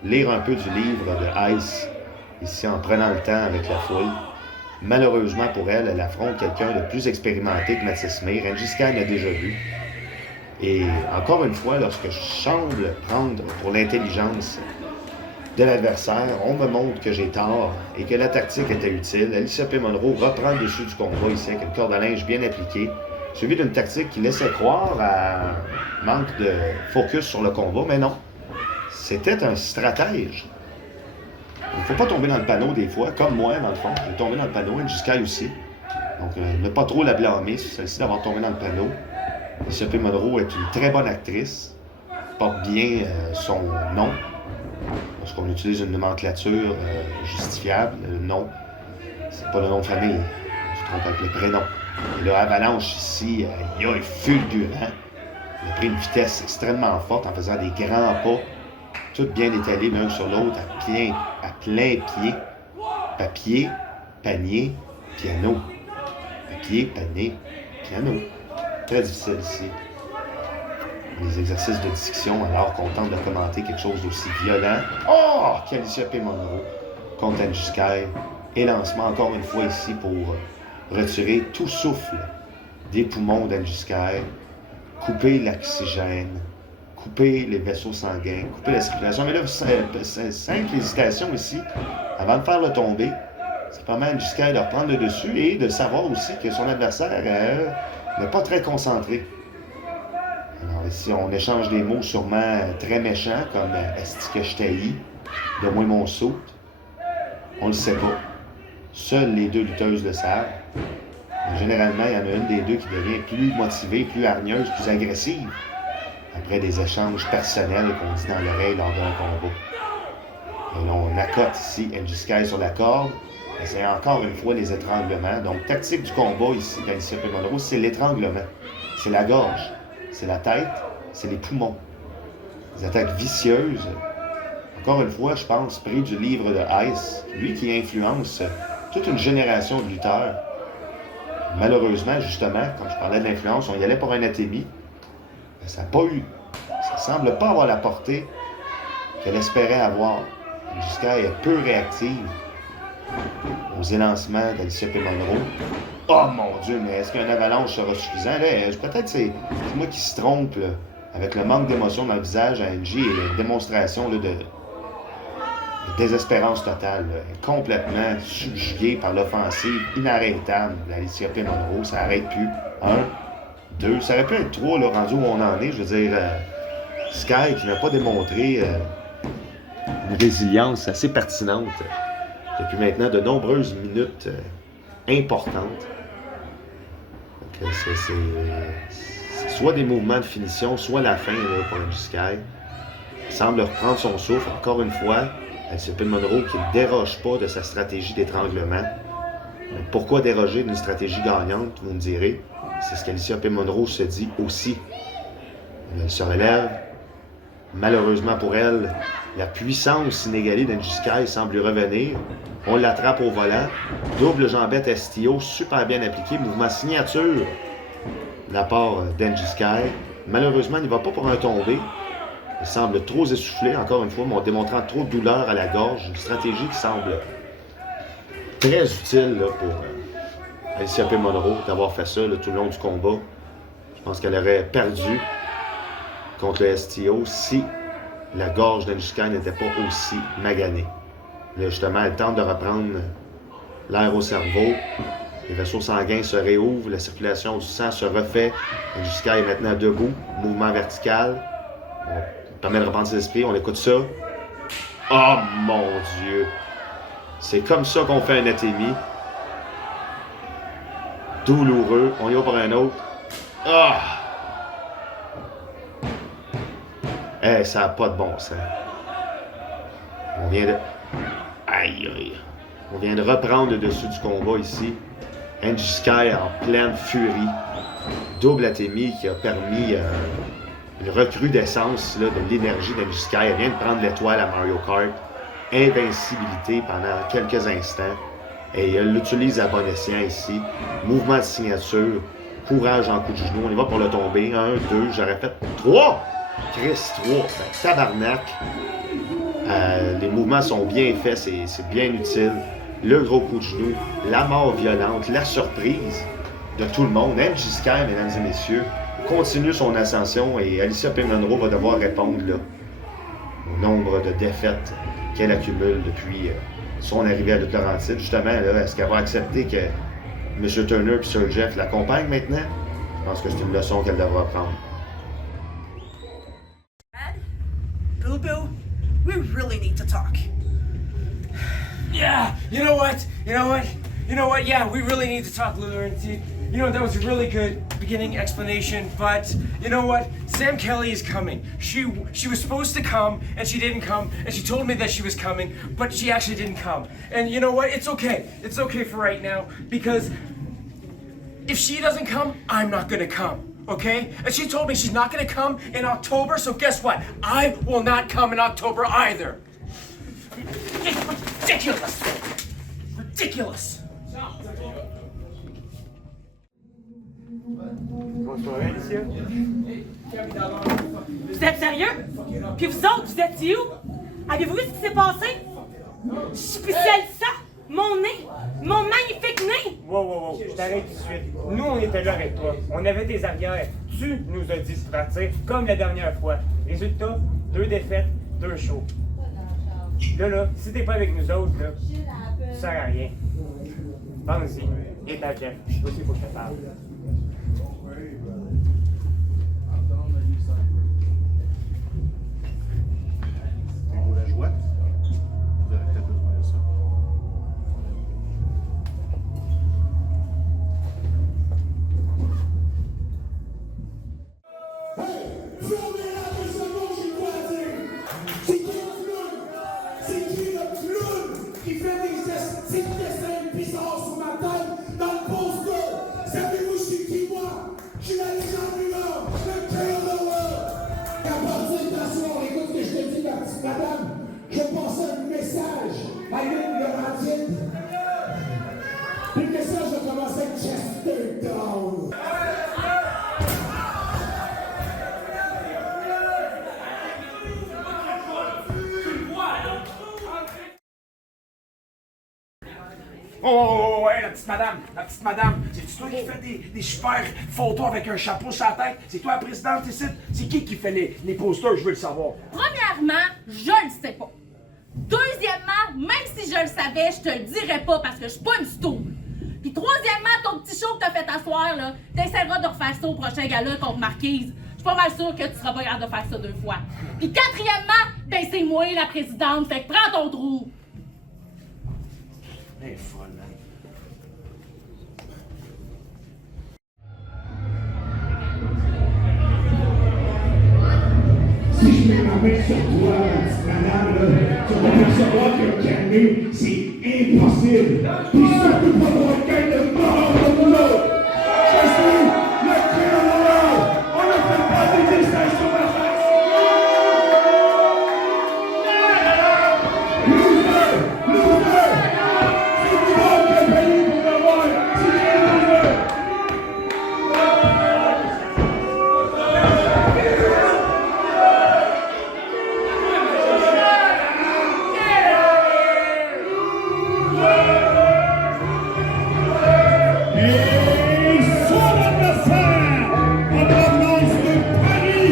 lire un peu du livre de Ice, ici en prenant le temps avec la foule. Malheureusement pour elle, elle affronte quelqu'un de plus expérimenté que Mathis Smith. Angie Sky l'a déjà vu. Et encore une fois, lorsque je semble prendre pour l'intelligence de l'adversaire, on me montre que j'ai tort et que la tactique était utile. Alicia P. Monroe reprend le dessus du combat ici avec une corde à linge bien appliquée, suivi d'une tactique qui laissait croire à un manque de focus sur le combat, mais non. C'était un stratège. Il ne faut pas tomber dans le panneau des fois, comme moi, dans le fond. J'ai tombé dans le panneau, Angie Sky aussi. Donc, ne pas trop la blâmer sur celle-ci d'avoir tombé dans le panneau. Alicia P. Monroe est une très bonne actrice, porte bien son nom. Lorsqu'on utilise une nomenclature justifiable, le nom, c'est pas le nom de famille. On se trompe avec le prénom. Et là, Avalanche ici, il y a un fulgurant. Il a pris une vitesse extrêmement forte en faisant des grands pas, tout bien étalés l'un sur l'autre, à plein pied. Papier, panier, piano. Papier, panier, piano. Très difficile ici. Les exercices de diction alors qu'on tente de commenter quelque chose d'aussi violent. Oh! Alicia P. Monroe contre Angie Sky. Et lancement encore une fois ici pour retirer tout souffle des poumons d'Angie Sky, couper l'oxygène, couper les vaisseaux sanguins, couper la circulation. Mais là, simple hésitation ici, avant de faire le tomber, c'est pas mal Angie Sky de reprendre le dessus et de savoir aussi que son adversaire n'est pas très concentré. Alors ici, on échange des mots sûrement très méchants, comme « est-ce que je t'haïs » de moi mon saut. On le sait pas. Seules les deux lutteuses le savent. Mais généralement, il y en a une des deux qui devient plus motivée, plus hargneuse, plus agressive après des échanges personnels qu'on dit dans l'oreille lors d'un combat. Et là, on accote ici Angie Sky sur la corde. Et c'est encore une fois les étranglements. Donc, tactique du combat ici d'Alicia P. Monroe, c'est l'étranglement. C'est la gorge, c'est la tête, c'est les poumons. Des attaques vicieuses. Encore une fois, je pense, pris du livre de Ice, lui qui influence toute une génération de lutteurs. Malheureusement, justement, quand je parlais de l'influence, on y allait pour un anatomie. Mais ça n'a pas eu. Ça semble pas avoir la portée qu'elle espérait avoir. Angie Sky est peu réactive. aux élancements d'Alicia P. Monroe. Oh mon Dieu, mais est-ce qu'un avalanche sera suffisant? Là, peut-être c'est moi qui se trompe là, avec le manque d'émotion dans le visage à Angie et la démonstration là, de désespérance totale. Là. Complètement subjuguée par l'offensive inarrêtable d'Alicia P. Monroe. Ça n'arrête plus. 1, 2, ça aurait pu être 3, là, rendu où on en est. Je veux dire, Sky qui n'a pas démontré une résilience assez pertinente depuis maintenant de nombreuses minutes importantes. Donc, c'est soit des mouvements de finition, soit la fin là, pour Angie Sky. Il semble reprendre son souffle encore une fois. Alicia P. Monroe qui ne déroge pas de sa stratégie d'étranglement. Mais pourquoi déroger d'une stratégie gagnante, vous me direz? C'est ce qu'Alicia P. Monroe se dit aussi. Elle se relève. Malheureusement pour elle, la puissance inégalée d'Angie Sky semble lui revenir. On l'attrape au volant. Double jambette STO, super bien appliqué. Mouvement signature de la part d'Angie Sky. Malheureusement, il ne va pas pour un tombé. Il semble trop essoufflé, encore une fois, mais en démontrant trop de douleur à la gorge. Une stratégie qui semble très utile là, pour Alicia P. Monroe d'avoir fait ça là, tout le long du combat. Je pense qu'elle aurait perdu contre le STO si la gorge d'Angie Sky n'était pas aussi maganée. Là, justement, elle tente de reprendre l'air au cerveau. Les vaisseaux sanguins se réouvrent, la circulation du sang se refait. Angie Sky est maintenant debout, mouvement vertical. On permet de reprendre ses esprits, on écoute ça. Oh mon Dieu! C'est comme ça qu'on fait un Atemi. Douloureux. On y va pour un autre. Ah! Eh, ça n'a pas de bon sens. On vient de... Aïe, aïe. On vient de reprendre le dessus du combat ici. Angie Sky en pleine furie. Double Atemi qui a permis une recrudescence là, de l'énergie d'Angie Sky. Elle vient de prendre l'étoile à Mario Kart. Invincibilité pendant quelques instants. Et elle l'utilise à bon escient ici. Mouvement de signature. Courage en coup de genou. On y va pour le tomber. 1, 2, j'aurais fait 3. Chris, 3. Ben, tabarnak. Les mouvements sont bien faits. C'est bien utile. Le gros coup de genou. La mort violente. La surprise de tout le monde. Angie Sky, mesdames et messieurs, continue son ascension et Alicia P. Monroe va devoir répondre là, au nombre de défaites qu'elle accumule depuis son arrivée à Lutte-Laurentide. Justement, là, est-ce qu'elle va accepter que M. Turner et Sir Jeff l'accompagnent maintenant? Je pense que c'est une leçon qu'elle devra apprendre. Boo Boo, we really need to talk. Yeah, you know what? Yeah, we really need to talk, Lularentine. You know, that was a really good beginning explanation, but you know what? Sam Kelly is coming. She was supposed to come, and she didn't come, and she told me that she was coming, but she actually didn't come. And you know what? It's okay. It's okay for right now, because if she doesn't come, I'm not gonna come, okay? And she told me she's not gonna come in October, so guess what? I will not come in October either. It's ridiculous! Ridiculous! Bonsoir, Alicia. Vous êtes sérieux? Puis vous autres, vous êtes où? Avez-vous vu ce qui s'est passé? Spécialisa, mon nez, mon magnifique nez! Wow, je t'arrête tout de suite. Nous, on était là avec toi. On avait tes arrières. Tu nous as dit de partir, comme la dernière fois. Résultat, 2 défaites, 2 shows. Là, si t'es pas avec nous autres, là, tu sers à rien. Pense-y. Et ta Jeff. Aussi, il faut que je te parle. La joie. Vous avez peut-être besoin de ça. Madame, je pensais un message à l'une Laurentide. Le message a commencé avec Chester Down. Oh, ouais, la petite madame, c'est toi qui fais des super photos avec un chapeau sur la tête? C'est toi la présidente ici? C'est qui fait les posters, je veux le savoir? Premièrement, je le sais pas. Deuxièmement, même si je le savais, je te le dirais pas parce que je suis pas une stoule. Puis troisièmement, ton petit show que t'as fait à soir, là, t'essaieras de refaire ça au prochain gala contre Marquise. Je suis pas mal sûre que tu seras pas capable de faire ça 2 fois. Puis quatrièmement, ben c'est moi la présidente, fait que prends ton trou. Elle est folle, hein? Si je mets ma main sur toi, petite madame, là, tu vas t'apercevoir que calmer, c'est impossible. Puis surtout pas pour quelqu'un de mort comme l'autre. Je suis le King. On ne fait pas des dessins sur ma face. Loser! Loser! C'est du monde qui a payé pour l'avoir. C'est des losers. Et son adversaire, en provenance de Paris,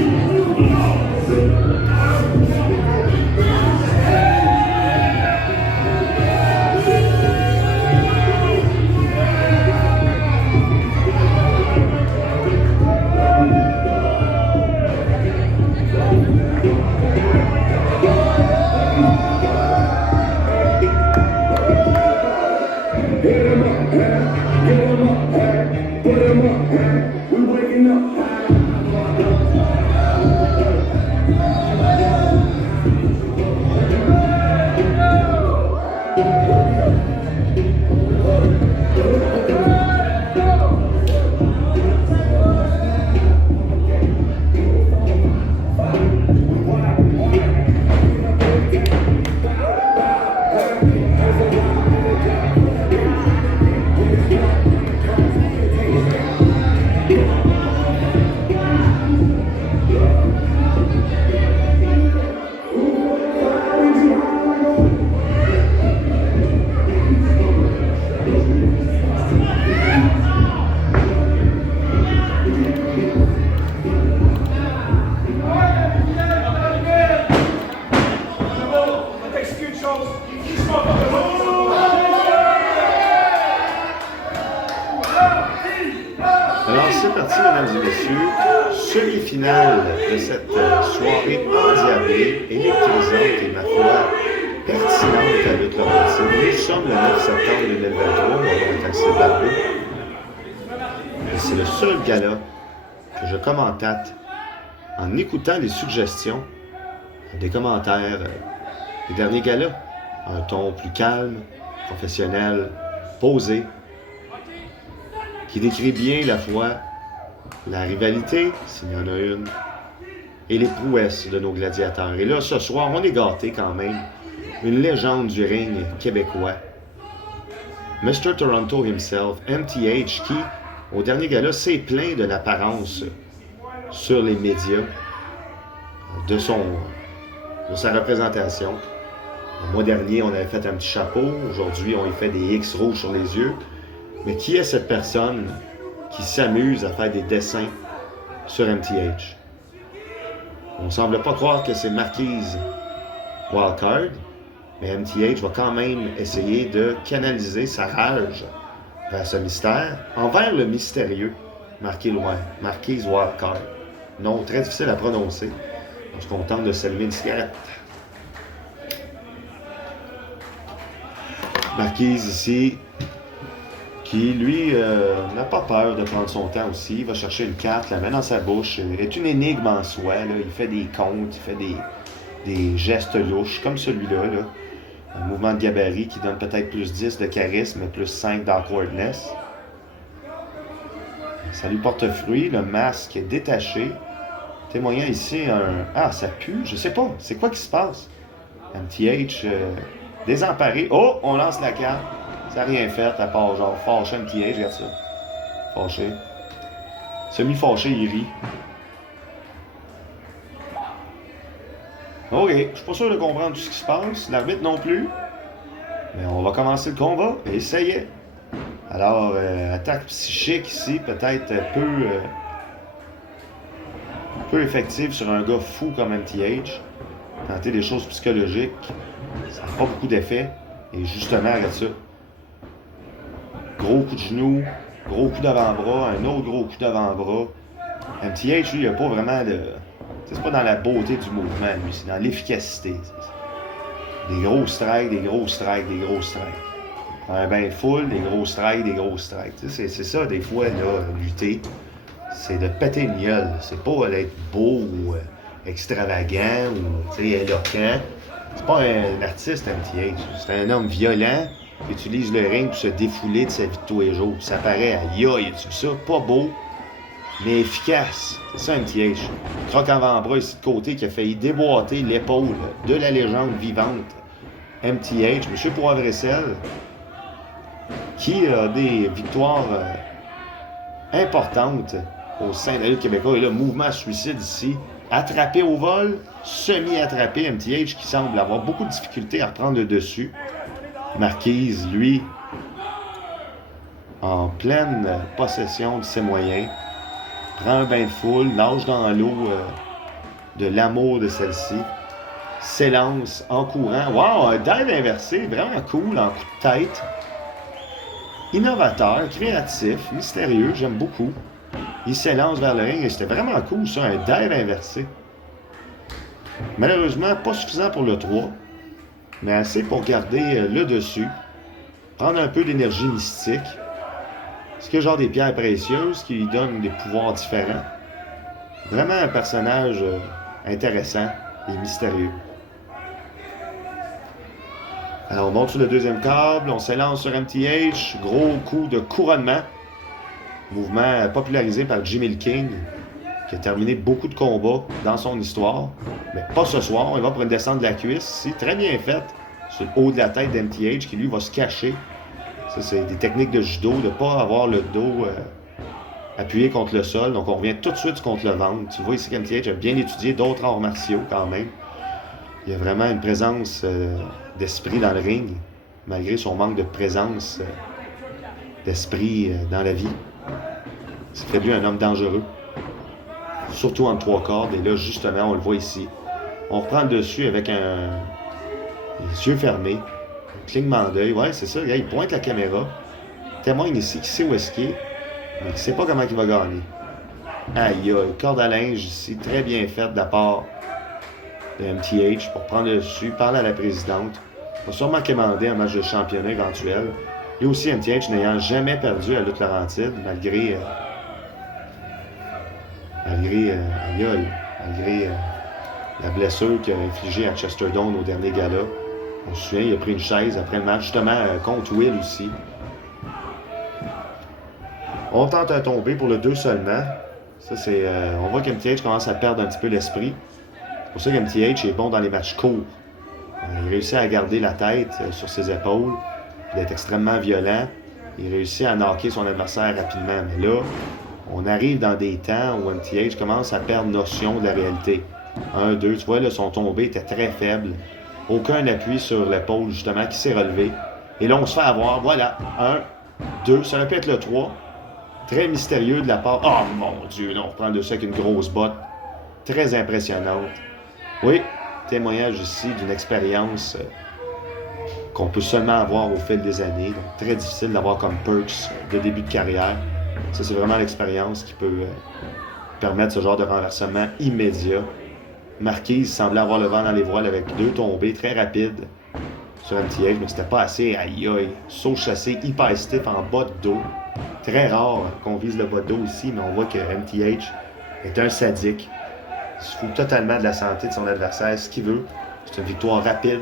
Alors, c'est parti, mesdames et messieurs. Semi-finale de cette soirée endiablée, électrisante et, ma foi, pertinente à Lutte Laurentide. Nous sommes le 9 septembre 2023, on est assez barbu. Et c'est le seul gala que je commentate en écoutant les suggestions des commentaires des derniers galas. Un ton plus calme, professionnel, posé, qui décrit bien la fois la rivalité, s'il y en a une, et les prouesses de nos gladiateurs. Et là, ce soir, on est gâtés quand même. Une légende du ring québécois. Mr. Toronto himself, MTH, qui, au dernier gala, s'est plaint de l'apparence sur les médias de sa représentation. Le mois dernier, on avait fait un petit chapeau. Aujourd'hui, on lui fait des X rouges sur les yeux. Mais qui est cette personne qui s'amuse à faire des dessins sur MTH? On ne semble pas croire que c'est Marquise Wildcard, mais MTH va quand même essayer de canaliser sa rage vers ce mystère, envers le mystérieux Marquise Wildcard. Nom très difficile à prononcer. On se contente de s'allumer une cigarette. Marquise ici, qui, lui, n'a pas peur de prendre son temps aussi. Il va chercher une carte, la met dans sa bouche. Il est une énigme en soi. Là. Il fait des comptes, il fait des gestes louches, comme celui-là. Là. Un mouvement de gabarit qui donne peut-être plus 10 de charisme et plus 5 d'awkwardness. Ça lui porte fruit. Le masque est détaché. Témoignant ici un... Ah, ça pue? Je sais pas. C'est quoi qui se passe? MTH désemparé. Oh, on lance la carte. Ça n'a rien fait à part genre fâché MTH, regarde ça. Fâché. Semi-fâché, il rit. Ok, je suis pas sûr de comprendre tout ce qui se passe. L'arbitre non plus. Mais on va commencer le combat, et ça y est. Alors, attaque psychique ici, peut-être peu effective sur un gars fou comme MTH. Tenter des choses psychologiques, ça n'a pas beaucoup d'effet. Et justement, regarde ça. Gros coup de genou, gros coup d'avant-bras, un autre gros coup d'avant-bras. MTH, lui, il n'a pas vraiment de... C'est pas dans la beauté du mouvement, lui, c'est dans l'efficacité. Des gros strikes, des gros strikes, des gros strikes. Un bain de foule, des gros strikes, des gros strikes. C'est ça, des fois, là, lutter. C'est de péter une gueule. C'est pas d'être beau ou extravagant ou éloquent. C'est pas un artiste, MTH. C'est un homme violent qui utilise le ring pour se défouler de sa vie de tous les jours. Ça paraît, aïe, tu ça? Pas beau, mais efficace. C'est ça, MTH. Croque avant-bras ici de côté qui a failli déboîter l'épaule de la légende vivante. MTH, M. Poivre-et-Sel, qui a des victoires importantes au sein de la lutte québécoise. Et là, mouvement suicide ici. Attrapé au vol, semi-attrapé, MTH qui semble avoir beaucoup de difficultés à reprendre le dessus. Marquise, lui, en pleine possession de ses moyens, prend un bain de foule, nage dans l'eau de l'amour de celle-ci, s'élance en courant. Wow, un dive inversé, vraiment cool, en coup de tête. Innovateur, créatif, mystérieux, j'aime beaucoup. Il s'élance vers le ring et c'était vraiment cool, ça, un dive inversé. Malheureusement, pas suffisant pour le 3, mais assez pour garder le dessus, prendre un peu d'énergie mystique. C'est que genre des pierres précieuses qui lui donnent des pouvoirs différents. Vraiment un personnage intéressant et mystérieux. Alors on monte sur le deuxième câble, on s'élance sur MTH, gros coup de couronnement. Mouvement popularisé par Jimmy le King, qui a terminé beaucoup de combats dans son histoire. Mais pas ce soir, il va pour une descente de la cuisse ici, très bien faite, sur le haut de la tête d'MTH, qui lui va se cacher. Ça, c'est des techniques de judo, de ne pas avoir le dos appuyé contre le sol. Donc on revient tout de suite contre le ventre. Tu vois ici qu'MTH a bien étudié d'autres arts martiaux quand même. Il y a vraiment une présence d'esprit dans le ring, malgré son manque de présence d'esprit dans la vie. C'est fait de lui un homme dangereux. Surtout en 3 cordes. Et là, justement, on le voit ici. On reprend le dessus avec les yeux fermés. Un clignement d'œil. Ouais, c'est ça. Regarde, il pointe la caméra. Témoigne ici qu'il sait où est-ce qu'il est. Mais il ne sait pas comment il va gagner. Aïe, corde à linge ici. Très bien faite de la part de MTH pour prendre le dessus. Parle à la présidente. Il va sûrement commander un match de championnat éventuel. Lui aussi, MTH n'ayant jamais perdu à Lutte Laurentide, malgré la blessure qu'il a infligée à Chester Dome au dernier gala. On se souvient, il a pris une chaise après le match, justement contre Will aussi. On tente à tomber pour le 2 seulement. Ça, c'est, on voit qu'MTH commence à perdre un petit peu l'esprit. C'est pour ça qu'MTH est bon dans les matchs courts. Il réussit à garder la tête sur ses épaules, d'être extrêmement violent. Il réussit à knocker son adversaire rapidement. Mais là, on arrive dans des temps où MTH commence à perdre notion de la réalité. 1, 2, tu vois, là, son tombé était très faible. Aucun appui sur l'épaule, justement, qui s'est relevé. Et là, on se fait avoir. Voilà, 1, 2, ça répète le 3. Très mystérieux de la part... Oh mon Dieu, là, on reprend le dessus avec une grosse botte. Très impressionnante. Oui, témoignage ici d'une expérience qu'on peut seulement avoir au fil des années. Donc, très difficile d'avoir comme perks de début de carrière. Ça, c'est vraiment l'expérience qui peut permettre ce genre de renversement immédiat. Marquise semblait avoir le vent dans les voiles avec 2 tombées très rapides sur MTH, mais c'était pas assez. Aïe aïe, saut chassé, hyper stiff en bas de dos. Très rare qu'on vise le bas de dos ici, mais on voit que MTH est un sadique. Il se fout totalement de la santé de son adversaire. Ce qu'il veut, c'est une victoire rapide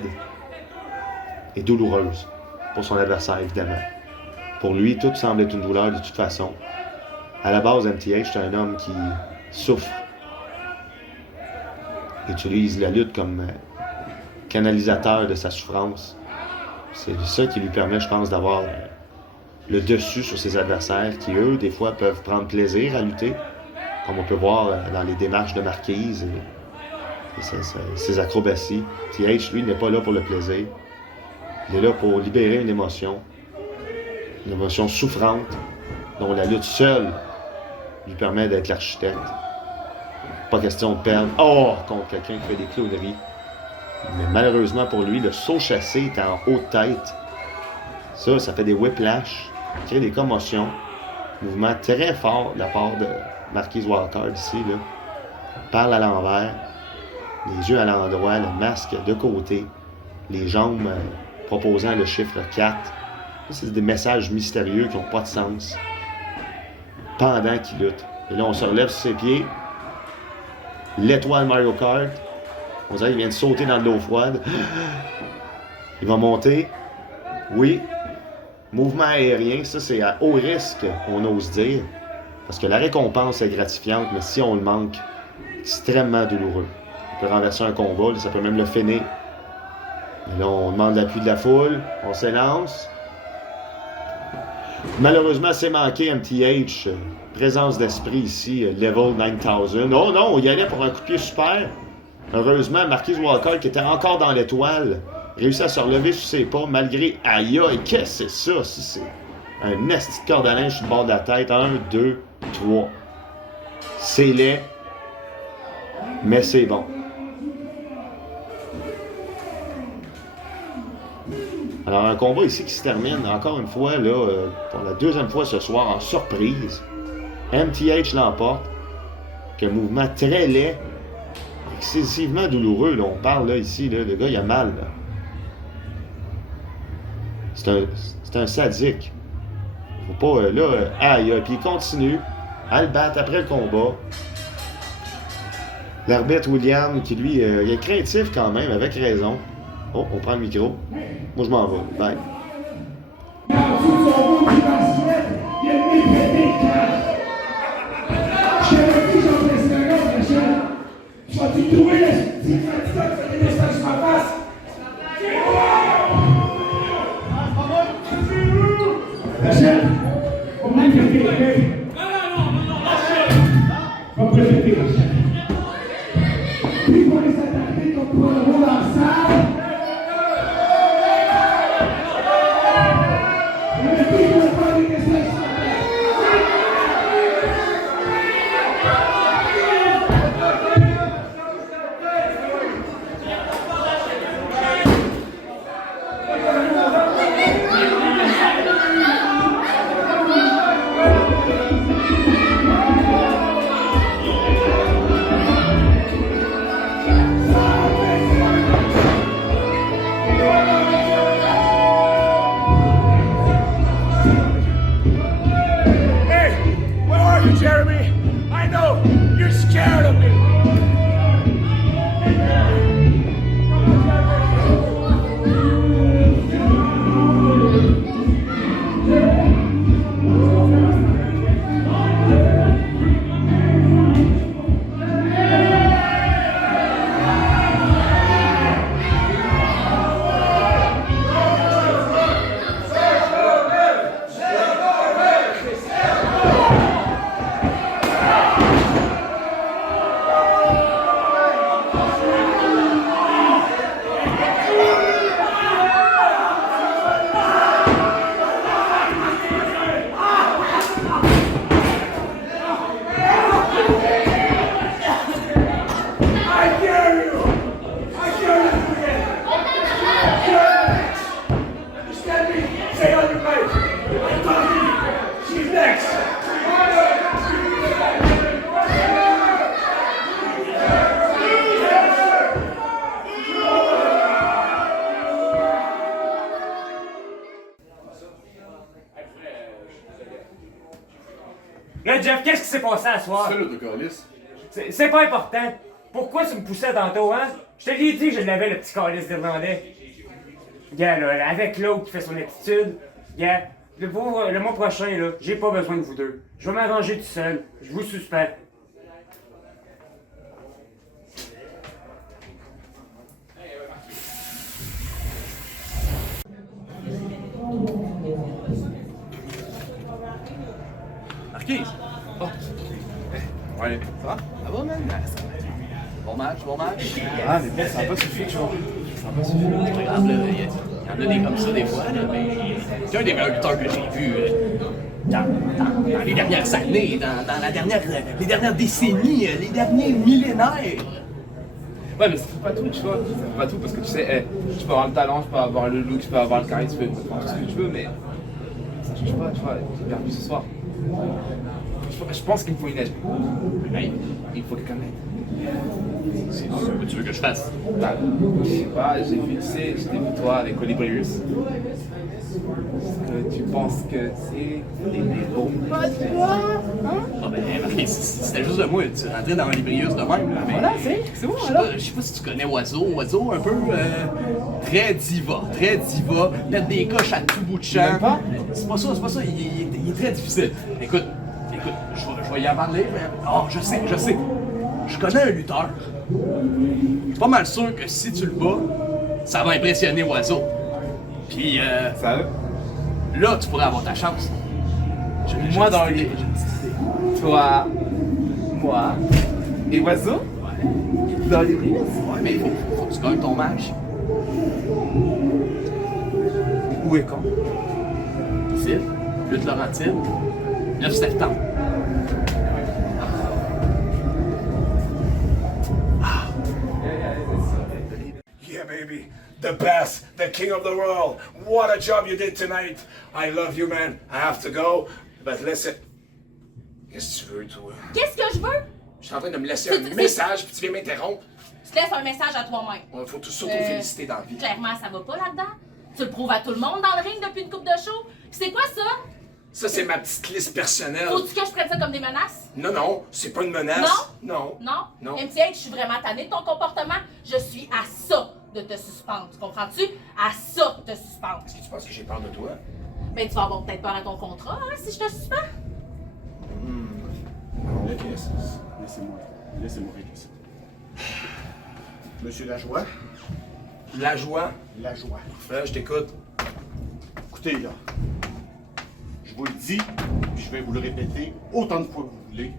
et douloureuse pour son adversaire, évidemment. Pour lui, tout semble être une douleur de toute façon. À la base, MTH, c'est un homme qui souffre. Il utilise la lutte comme canalisateur de sa souffrance. C'est ça qui lui permet, je pense, d'avoir le dessus sur ses adversaires qui, eux, des fois, peuvent prendre plaisir à lutter, comme on peut voir dans les démarches de Marquise et ses acrobaties. TH, lui, n'est pas là pour le plaisir. Il est là pour libérer une émotion souffrante, dont la lutte seule lui permet d'être l'architecte. Pas question de perdre contre quelqu'un qui fait des clowneries. Mais malheureusement pour lui, le saut chassé est en haute tête. Ça fait des whiplash, crée des commotions. Mouvement très fort de la part de Marquise Wildcard ici. Là. Parle à l'envers, les yeux à l'endroit, le masque de côté, les jambes proposant le chiffre 4. C'est des messages mystérieux qui n'ont pas de sens. Pendant qu'il lutte. Et là, on se relève sur ses pieds. L'étoile Mario Kart. On dirait qu'il vient de sauter dans de l'eau froide. Il va monter. Oui. Mouvement aérien, ça c'est à haut risque, on ose dire. Parce que la récompense est gratifiante, mais si on le manque, extrêmement douloureux. On peut renverser un combat, ça peut même le finir. Et là, on demande l'appui de la foule, on s'élance. Malheureusement, c'est manqué MTH. Présence d'esprit ici, level 9000. Oh non, il y allait pour un coup de pied super. Heureusement, Marquise Wildcard, qui était encore dans l'étoile, réussit à se relever sur ses pas malgré aïe. Qu'est-ce que c'est ça? C'est un esti de corde à linge sur le bord de la tête. 1, 2, 3. C'est laid, mais c'est bon. Alors, un combat ici qui se termine, encore une fois, là, pour la deuxième fois ce soir, en surprise. MTH l'emporte. Un mouvement très laid, excessivement douloureux. Là, on parle là, ici, là, le gars, il a mal. Là. C'est un sadique. Faut pas, aïe, puis il continue à le battre après le combat. L'arbitre William, qui lui, il est craintif quand même, avec raison. Oh, on prend le micro. Moi, je m'en vais. Bye. Vas-tu trouver les petits candidats qui fait des messages sur ma face? La chef, on va préférer, ok? On va préférer, la chef. Puis pour les attaquer, on prend le rôle dans la salle. Et puis on va faire des messages sur ma face. Là, Jeff, qu'est-ce qui s'est passé à soir? C'est l'autocalice. C'est pas important. Pourquoi tu me poussais tantôt, hein? Je te l'ai dit que je l'avais, le petit calice d'Irlandais. Gars, là, avec l'autre qui fait son attitude, gars, le mois prochain, là, j'ai pas besoin de vous deux. Je vais m'arranger tout seul. Je vous suspends. Marquise! Oh! Ouais, ça va? Ça va, man? Ça va. Bon match, bon match. Ah, mais bon, ça n'a pas suffi, tu vois. Ça n'a pas suffi. C'est pas grave, là. Il y en a des comme ça des fois, là, mais c'est un des meilleurs lutteurs que j'ai vu dans les dernières années, dans les dernières décennies, les derniers millénaires. Ouais, mais c'est pas tout, tu vois. C'est pas tout parce que tu sais, tu peux avoir le talent, tu peux avoir le look, tu peux avoir le charisme, tu peux faire tout ce que tu veux, mais ça change pas, tu vois. J'ai perdu ce soir. Je pense qu'il me faut une aide. Il faut quelqu'un d'aide. C'est ce que tu veux que je fasse? Bah, je sais pas, j'ai vu toi avec Colibris. Est-ce que tu penses que c'est des bons potes, toi? Ah ben, Marquis, c'était juste de moi, tu rentrais dans Librius de même. Là, mais voilà, c'est bon, alors. Je sais pas si tu connais Oiseau. Oiseau, un peu très diva, mettre des coches à tout bout de champ. C'est pas ça, il est très difficile. Écoute, je vais y en parler, mais... Oh, je sais. Je connais un lutteur. Je suis pas mal sûr que si tu le bats, ça va impressionner Oiseau. Puis, ça là, tu pourrais avoir ta chance. Moi dans le toi, moi et Oiseau? Ouais. Dans les brises? Ouais, mais faut que tu gagnes ton match. Où est quand? Ici, lutte Laurentide, 9 septembre. Yeah, baby. The best, the king of the world. What a job you did tonight. I love you, man. I have to go. But listen. Qu'est-ce que tu veux, toi? Qu'est-ce que je veux? Je suis en train de me laisser un message, puis tu viens m'interrompre. Tu te laisses un message à toi-même. Il faut tout s'auto-féliciter dans la vie. Clairement, ça va pas là-dedans. Tu le prouves à tout le monde dans le ring depuis une coupe de show. Puis c'est quoi ça? Ça, c'est ma petite liste personnelle. Faut-tu que je prenne ça comme des menaces? Non, c'est pas une menace. Non? Non. MTH, je suis vraiment tannée de ton comportement. Je suis à ça de te suspendre. Tu comprends-tu? À ça de te suspendre. Est-ce que tu penses que j'ai peur de toi? Ben, tu vas avoir peut-être peur à ton contrat, hein, si je te suspends. Laissez-moi régler ça. Monsieur Lajoie? Lajoie? Lajoie. Frère, je t'écoute. Écoutez, là, je vous le dis, puis je vais vous le répéter autant de fois que vous voulez,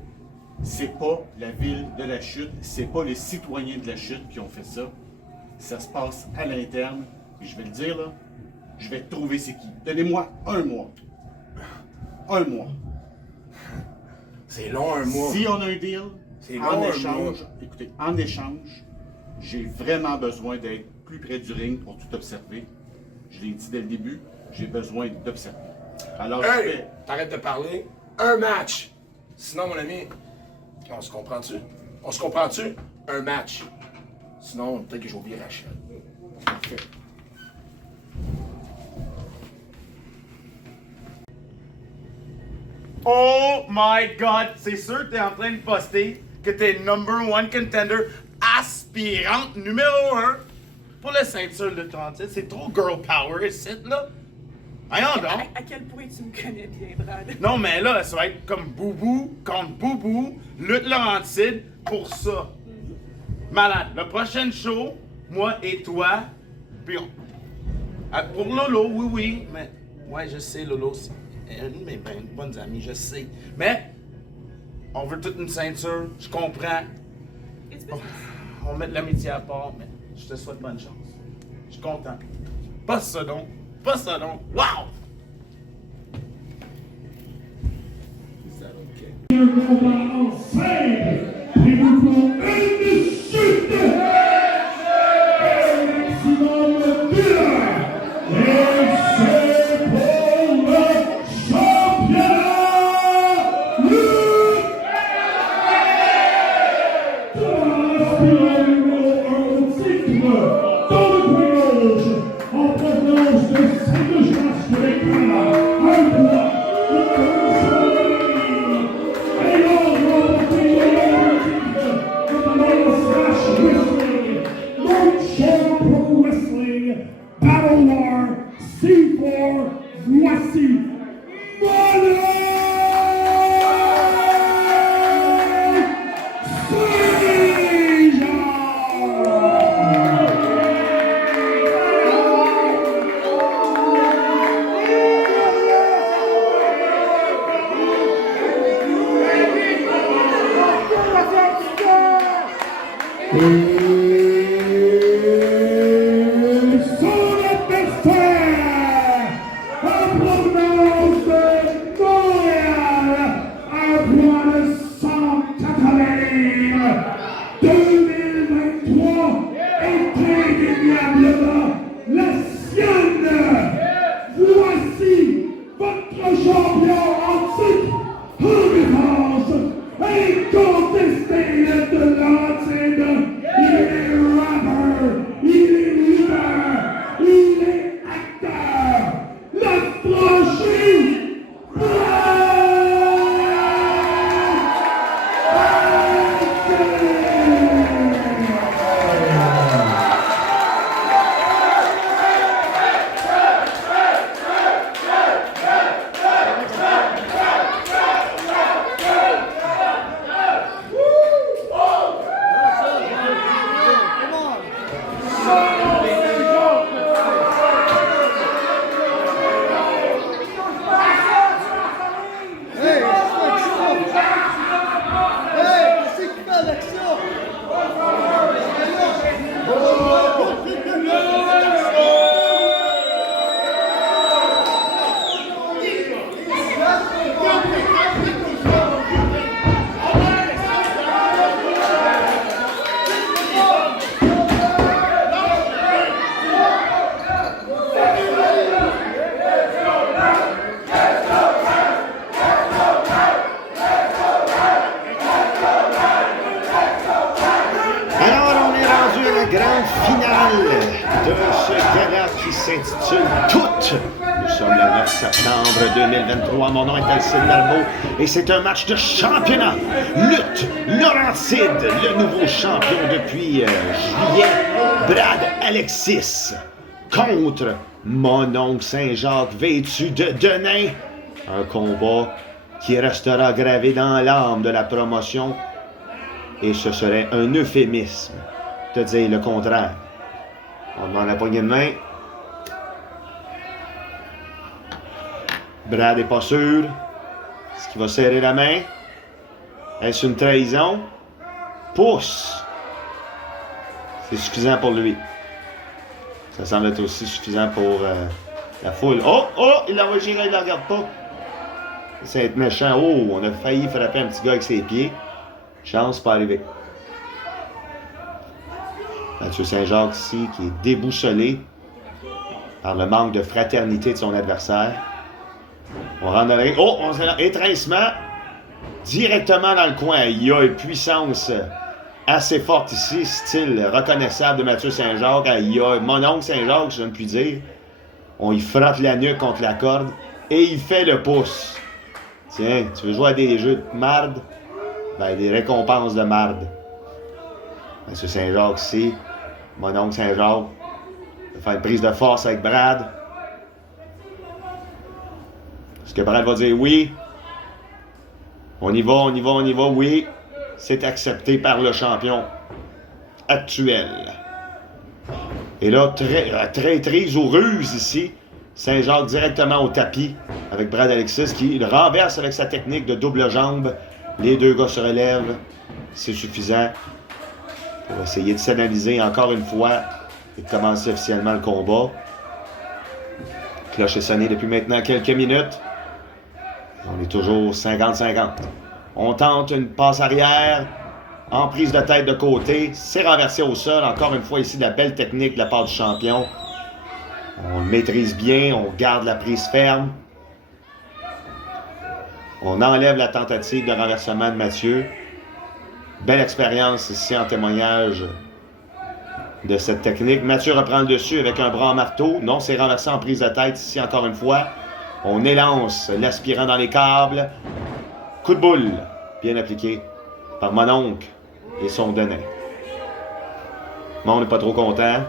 c'est pas la ville de la chute, c'est pas les citoyens de la chute qui ont fait ça. Ça se passe à l'interne, et je vais le dire, là, je vais trouver c'est qui. Donnez-moi un mois. Un mois. C'est long, un mois. Si on a un deal, long, en un échange, mois. écoutez, en échange, j'ai vraiment besoin d'être plus près du ring pour tout observer. Je l'ai dit dès le début, j'ai besoin d'observer. Alors, je Hey! fais... T'arrêtes de parler. Un match. Sinon, mon ami, on se comprend-tu? On se comprend-tu? Un match. Sinon, peut-être que j'ai oublié Rachel. Parfait. Oh my God! C'est sûr que t'es en train de poster que t'es number one contender, aspirante numéro 1 pour le ceinture de Laurentide. C'est trop girl power ici, là. Voyons donc. À quel point tu me connais bien, Brad? Non, mais là, ça va être comme Boubou contre Boubou, lutte Laurentide pour ça. Malade. Le prochain show, moi et toi, puis on... Ah, pour Lolo, oui, mais... Ouais, je sais, Lolo, c'est une de mes bonnes amies, je sais. Mais, on veut toute une ceinture, je comprends. On va mettre l'amitié à part, mais je te souhaite bonne chance. Je suis content. Pas ça donc. Wow! Le combat en scène, et nous pouvons une chute et le maximum de l'heure. Et c'est pour le championnat aspirant numéro 1 au titre dans le coin gauche, en provenance de Saint-Eustache de l'Éclat, un poids Battle War C4, voici son adversaire la grande finale de ce gala qui s'intitule Toutes. Nous sommes le 9 septembre 2023. Mon nom est Alcide Barbeau et c'est un match de championnat. Lutte Laurentide, le nouveau champion depuis juillet, Brad Alexis, contre mon oncle Saint-Jacques vêtu de Denain. Un combat qui restera gravé dans l'âme de la promotion. Et ce serait un euphémisme de dire le contraire. On demande la poignée de main. Brad n'est pas sûr. Est-ce qu'il va serrer la main? Est-ce une trahison? Pouce. C'est suffisant pour lui. Ça semble être aussi suffisant pour la foule. Oh! Il l'envoie girer, il ne la regarde pas. C'est être méchant. Oh! On a failli frapper un petit gars avec ses pieds. Chance pas arriver. Mathieu Saint-Jacques ici qui est déboussolé par le manque de fraternité de son adversaire. On rentre dans le ring. Oh! On s'est étrincement directement dans le coin. Il y a une puissance assez forte ici, style reconnaissable de Mathieu Saint-Jacques. Il y a mon oncle Saint-Jacques, je ne puis dire. On y frotte la nuque contre la corde et il fait le pouce. Tiens, tu veux jouer à des jeux de marde? Ben, des récompenses de marde. Mathieu Saint-Jacques ici. Mon oncle Saint-Jacques va faire une prise de force avec Brad. Est-ce que Brad va dire oui? On y va, oui. C'est accepté par le champion actuel. Et là, traîtrise ou ruse ici. Saint-Jacques directement au tapis avec Brad Alexis qui le renverse avec sa technique de double jambe. Les deux gars se relèvent. C'est suffisant pour essayer de s'analyser encore une fois et de commencer officiellement le combat. Cloche est sonnée depuis maintenant quelques minutes. On est toujours 50-50. On tente une passe arrière, en prise de tête de côté. C'est renversé au sol. Encore une fois ici, de la belle technique de la part du champion. On le maîtrise bien, on garde la prise ferme. On enlève la tentative de renversement de Mathieu. Belle expérience ici en témoignage de cette technique. Mathieu reprend le dessus avec un bras en marteau. Non, c'est renversé en prise de tête ici encore une fois. On élance l'aspirant dans les câbles. Coup de boule, bien appliqué par mon oncle et son Denain. Moi, on n'est pas trop content.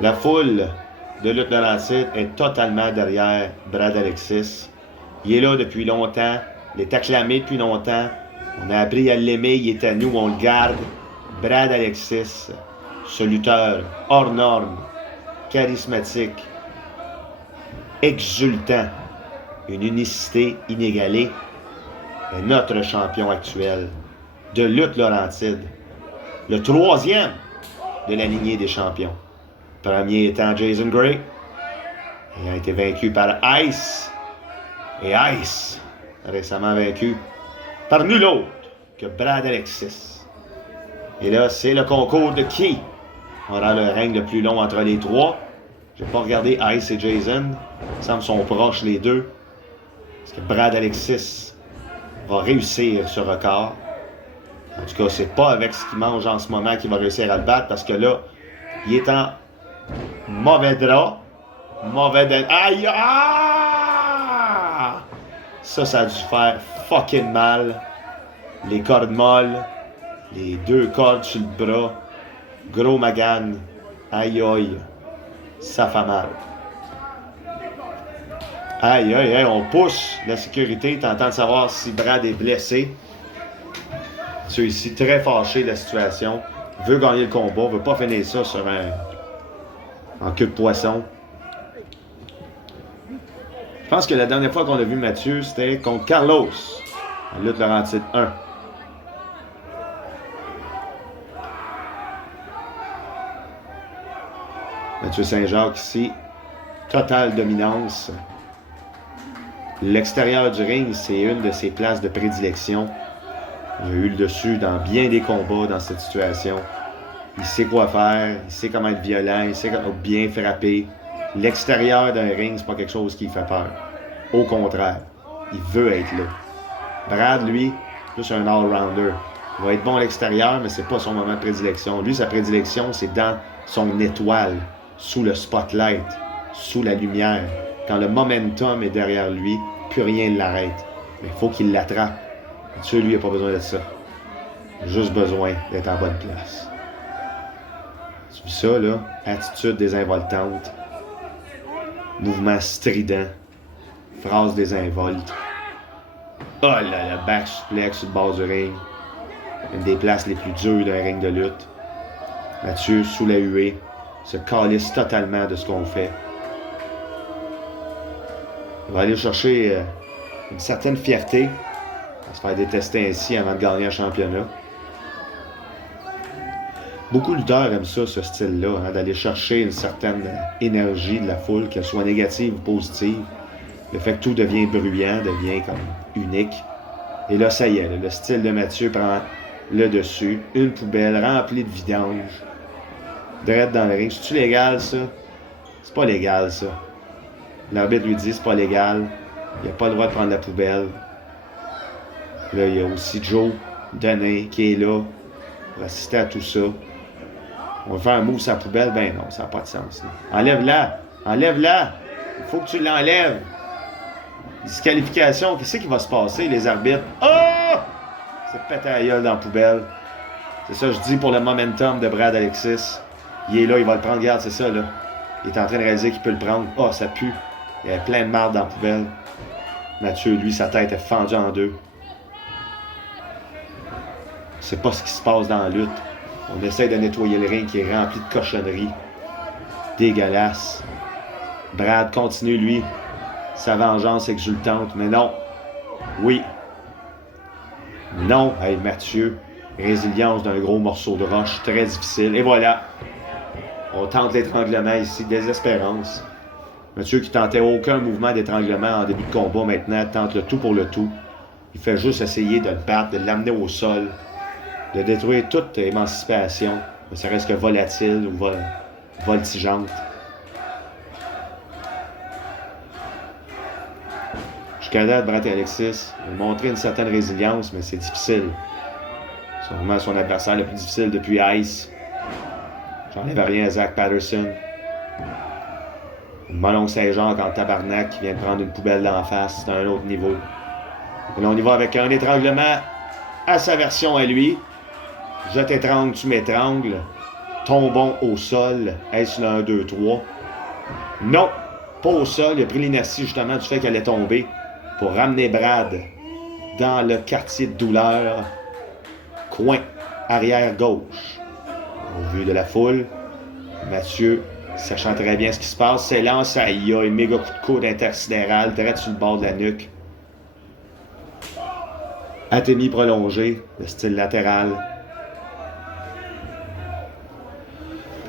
La foule de lutte Laurentide est totalement derrière Brad Alexis. Il est là depuis longtemps. Il est acclamé depuis longtemps. On a appris à l'aimer. Il est à nous. On le garde. Brad Alexis, ce lutteur hors norme, charismatique, exultant, une unicité inégalée, est notre champion actuel de lutte Laurentide. Le troisième de la lignée des champions. Premier étant Jason Gray. Il a été vaincu par Ice. Et Ice, récemment vaincu par nul autre que Brad Alexis. Et là, c'est le concours de qui aura le règne le plus long entre les trois. Je n'ai pas regardé Ice et Jason. Il semble sont proches les deux. Est-ce que Brad Alexis va réussir ce record? En tout cas, c'est pas avec ce qu'il mange en ce moment qu'il va réussir à le battre parce que là, il est en mauvais drap. Aïe! Ah! Ça a dû faire fucking mal. Les cordes molles. Les deux cordes sur le bras. Gros magane. Aïe aïe. Ça fait mal. Aïe aïe aïe. On pousse la sécurité. Tentant de savoir si Brad est blessé. Ceux ici très fâchés de la situation. Veut gagner le combat. Veut pas finir ça sur en queue de poisson. Je pense que la dernière fois qu'on a vu Mathieu, c'était contre Carlos, en lutte Laurentide 1. Mathieu Saint-Jacques ici, totale dominance. L'extérieur du ring, c'est une de ses places de prédilection. Il a eu le dessus dans bien des combats dans cette situation. Il sait quoi faire, il sait comment être violent, il sait comment bien frapper. L'extérieur d'un ring, c'est pas quelque chose qui fait peur. Au contraire, il veut être là. Brad, lui, plus un all-rounder. Il va être bon à l'extérieur, mais c'est pas son moment de prédilection. Lui, sa prédilection, c'est dans son étoile, sous le spotlight, sous la lumière. Quand le momentum est derrière lui, plus rien ne l'arrête. Mais il faut qu'il l'attrape. Mathieu, lui, il n'a pas besoin de ça. Il a juste besoin d'être en bonne place. Tu vis ça, là? Attitude désinvoltante. Mouvement strident. Phrase désinvolte. Oh là là, back suplex sur le bord du ring. Une des places les plus dures d'un ring de lutte. Mathieu, sous la huée, se calisse totalement de ce qu'on fait. Il va aller chercher une certaine fierté à se faire détester ainsi avant de gagner un championnat. Beaucoup de lutteurs aiment ça, ce style-là, hein, d'aller chercher une certaine énergie de la foule, qu'elle soit négative ou positive. Le fait que tout devient bruyant, devient comme unique. Et là, ça y est, le style de Mathieu prend le dessus. Une poubelle remplie de vidange. Drette dans le ring. C'est-tu légal, ça? C'est pas légal, ça. L'arbitre lui dit c'est pas légal. Il n'a pas le droit de prendre la poubelle. Là, il y a aussi Joe Dené qui est là pour assister à tout ça. On va faire un move sur la poubelle. Ben non, ça n'a pas de sens. Là. Enlève-la! Enlève-la! Il faut que tu l'enlèves! Disqualification, qu'est-ce qui va se passer, les arbitres? Oh! C'est pété à gueule dans la poubelle. C'est ça, je dis pour le momentum de Brad Alexis. Il est là, il va le prendre. Regarde, c'est ça, là. Il est en train de réaliser qu'il peut le prendre. Oh, ça pue. Il y a plein de marde dans la poubelle. Mathieu, lui, sa tête est fendue en deux. C'est pas ce qui se passe dans la lutte. On essaie de nettoyer le ring qui est rempli de cochonneries. Dégueulasse. Brad continue, lui, sa vengeance exultante. Mais non. Oui. Non. Hey, Mathieu. Résilience d'un gros morceau de roche. Très difficile. Et voilà. On tente l'étranglement ici. Désespérance. Mathieu qui tentait aucun mouvement d'étranglement en début de combat maintenant tente le tout pour le tout. Il fait juste essayer de le battre, de l'amener au sol, de détruire toute émancipation, ne serait-ce que volatile ou voltigeante. Jusqu'à date, Brad Alexis a montré une certaine résilience, mais c'est difficile. C'est vraiment son adversaire le plus difficile depuis Ice. J'enlève rien à Zach Patterson. Molon Saint-Jean en tabarnak qui vient de prendre une poubelle d'en face, c'est un autre niveau. Et là, on y va avec un étranglement à sa version à lui. Je t'étrangle, tu m'étrangles. Tombons au sol. Est-ce le 1, 2, 3? Non, pas au sol. Il a pris l'inertie justement du fait qu'elle allait tomber pour ramener Brad dans le quartier de douleur. Coin, arrière gauche. Au vu de la foule, Mathieu, sachant très bien ce qui se passe, s'élance à IA, un méga coup de coude intersidéral, direct sur le bord de la nuque. Athémie prolongée, le style latéral.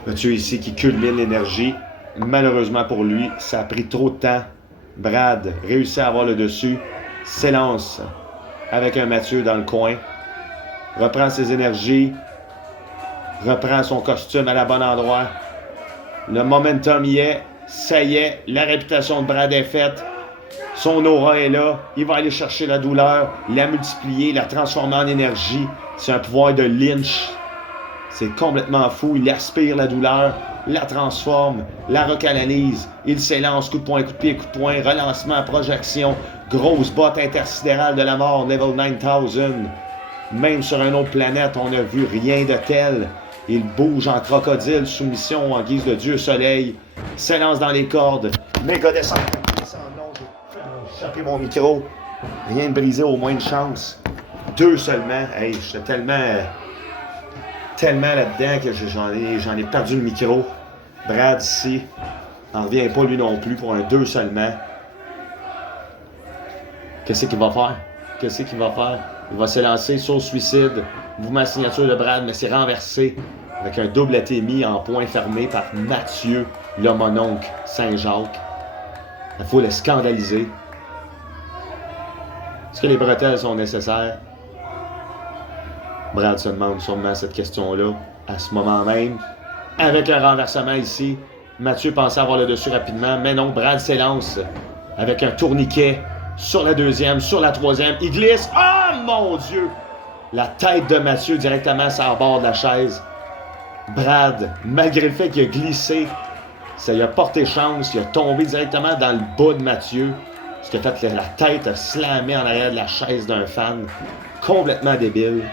Mathieu ici qui culmine l'énergie. Malheureusement pour lui, ça a pris trop de temps. Brad réussit à avoir le dessus, s'élance avec un Mathieu dans le coin, reprend ses énergies, reprend son costume à la bonne endroit. Le momentum y est, ça y est, la réputation de Brad est faite. Son aura est là, il va aller chercher la douleur, la multiplier, la transformer en énergie. C'est un pouvoir de Lynch. C'est complètement fou, il aspire la douleur, la transforme, la recanalise. Il s'élance, coup de poing, coup de pied, coup de poing, relancement, projection, grosse botte intersidérale de la mort, level 9000. Même sur une autre planète, on n'a vu rien de tel. Il bouge en crocodile, soumission en guise de Dieu Soleil, s'élance dans les cordes, méga descente. Non, j'ai échappé mon micro. Rien de brisé, au moins une chance. 2 seulement. Hey, j'étais tellement là-dedans que j'en ai perdu le micro. Brad ici, n'en revient pas lui non plus pour un 2 seulement. Qu'est-ce qu'il va faire? Qu'est-ce qu'il va faire? Il va s'élancer sur le suicide. Mouvement signature de Brad, mais c'est renversé avec un double athémie en point fermé par Mathieu, le mononcle Saint-Jacques. La foule est scandalisée. Est-ce que les bretelles sont nécessaires? Brad se demande sûrement cette question-là à ce moment même. Avec un renversement ici, Mathieu pensait avoir le dessus rapidement, mais non, Brad s'élance avec un tourniquet sur la deuxième, sur la troisième. Il glisse. Oh mon Dieu! La tête de Mathieu directement sur le bord de la chaise. Brad, malgré le fait qu'il a glissé, ça lui a porté chance. Il a tombé directement dans le bas de Mathieu. Ce qui a fait que la tête a slamé en arrière de la chaise d'un fan. Complètement débile.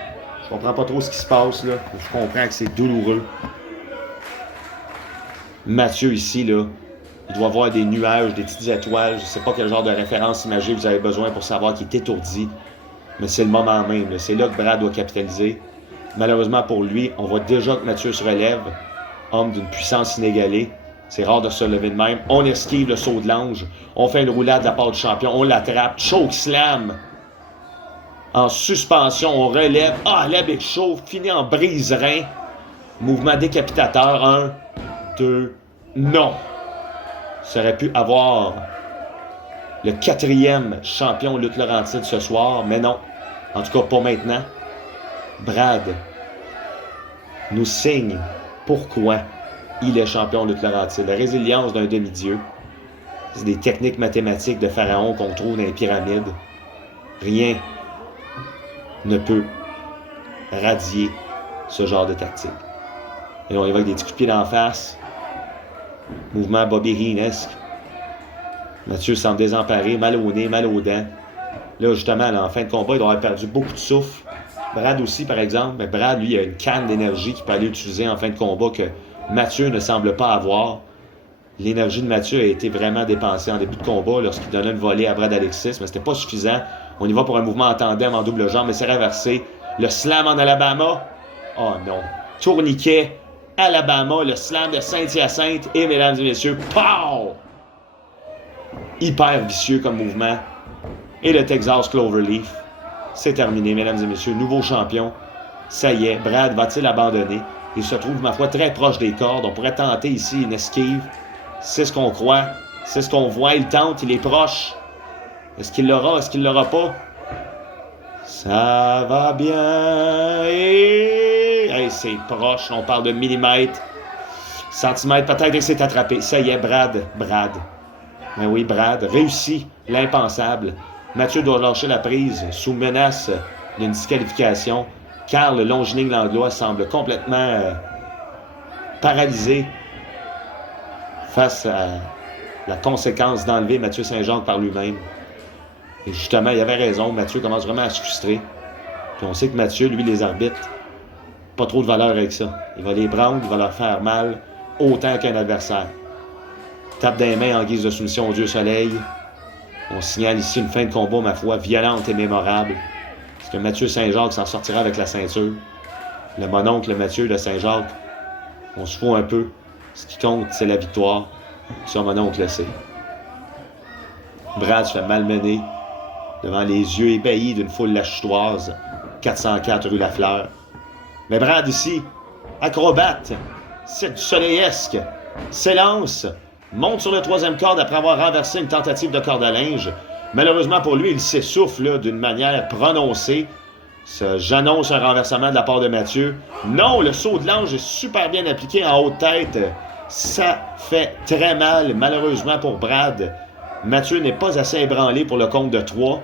Je comprends pas trop ce qui se passe là. Je comprends que c'est douloureux. Mathieu ici, là, il doit voir des nuages, des petites étoiles. Je sais pas quel genre de référence imagée vous avez besoin pour savoir qu'il est étourdi. Mais c'est le moment même. C'est là que Brad doit capitaliser. Malheureusement pour lui, on voit déjà que Mathieu se relève. Homme d'une puissance inégalée. C'est rare de se lever de même. On esquive le saut de l'ange. On fait une roulade de la part du champion. On l'attrape. Choke slam. En suspension, on relève. Ah, la Big Show finit en brise-rein. Mouvement décapitateur. 1, 2, non. Ça aurait pu avoir le 4e champion Lutte Laurentide ce soir, mais non. En tout cas, pas maintenant. Brad nous signe pourquoi il est champion Lutte Laurentide. La résilience d'un demi-dieu. C'est des techniques mathématiques de pharaon qu'on trouve dans les pyramides. Rien ne peut radier ce genre de tactique. Et on évoque des petits coups de pied d'en face. Mouvement Bobby Heenesque. Mathieu semble désemparé, mal au nez, mal aux dents. Là, justement, là, en fin de combat, il doit avoir perdu beaucoup de souffle. Brad aussi, par exemple. Mais Brad, lui, a une canne d'énergie qu'il peut aller utiliser en fin de combat que Mathieu ne semble pas avoir. L'énergie de Mathieu a été vraiment dépensée en début de combat lorsqu'il donnait une volée à Brad Alexis, mais c'était pas suffisant. On y va pour un mouvement en tandem en double jambe, mais c'est renversé. Le slam en Alabama. Oh non. Tourniquet. Alabama, le slam de Saint-Hyacinthe. Et mesdames et messieurs, pow! Hyper vicieux comme mouvement. Et le Texas Cloverleaf. C'est terminé, mesdames et messieurs. Nouveau champion. Ça y est, Brad va-t-il abandonner? Il se trouve, ma foi, très proche des cordes. On pourrait tenter ici une esquive. C'est ce qu'on croit. C'est ce qu'on voit. Il tente, il est proche. Est-ce qu'il l'aura? Est-ce qu'il l'aura pas? Ça va bien. Et... hey, c'est proche. On parle de millimètres. Centimètres peut-être. Et c'est attrapé. Ça y est, Brad. Ben oui, Brad réussit l'impensable. Mathieu doit lâcher la prise sous menace d'une disqualification. Carl Longening-Langlois semble complètement paralysé face à la conséquence d'enlever Mathieu Saint-Jacques par lui-même. Et justement, il avait raison. Mathieu commence vraiment à se frustrer. Puis on sait que Mathieu, lui, les arbitres, pas trop de valeur avec ça. Il va les prendre, il va leur faire mal autant qu'un adversaire. Tape des mains en guise de soumission au Dieu Soleil. On signale ici une fin de combat, ma foi, violente et mémorable. Est-ce que Mathieu Saint-Jacques s'en sortira avec la ceinture? Le mononcle Mathieu de Saint-Jacques, on se fout un peu. Ce qui compte, c'est la victoire. Son mononcle le sait. Brad se fait malmener devant les yeux ébahis d'une foule lachutoise. 404 rue Lafleur. Mais Brad ici, acrobate, c'est du soleilesque, s'élance, monte sur le 3e corde après avoir renversé une tentative de corde à linge. Malheureusement pour lui, il s'essouffle d'une manière prononcée. J'annonce un renversement de la part de Mathieu. Non, le saut de l'ange est super bien appliqué en haute tête. Ça fait très mal, malheureusement pour Brad. Mathieu n'est pas assez ébranlé pour le compte de 3.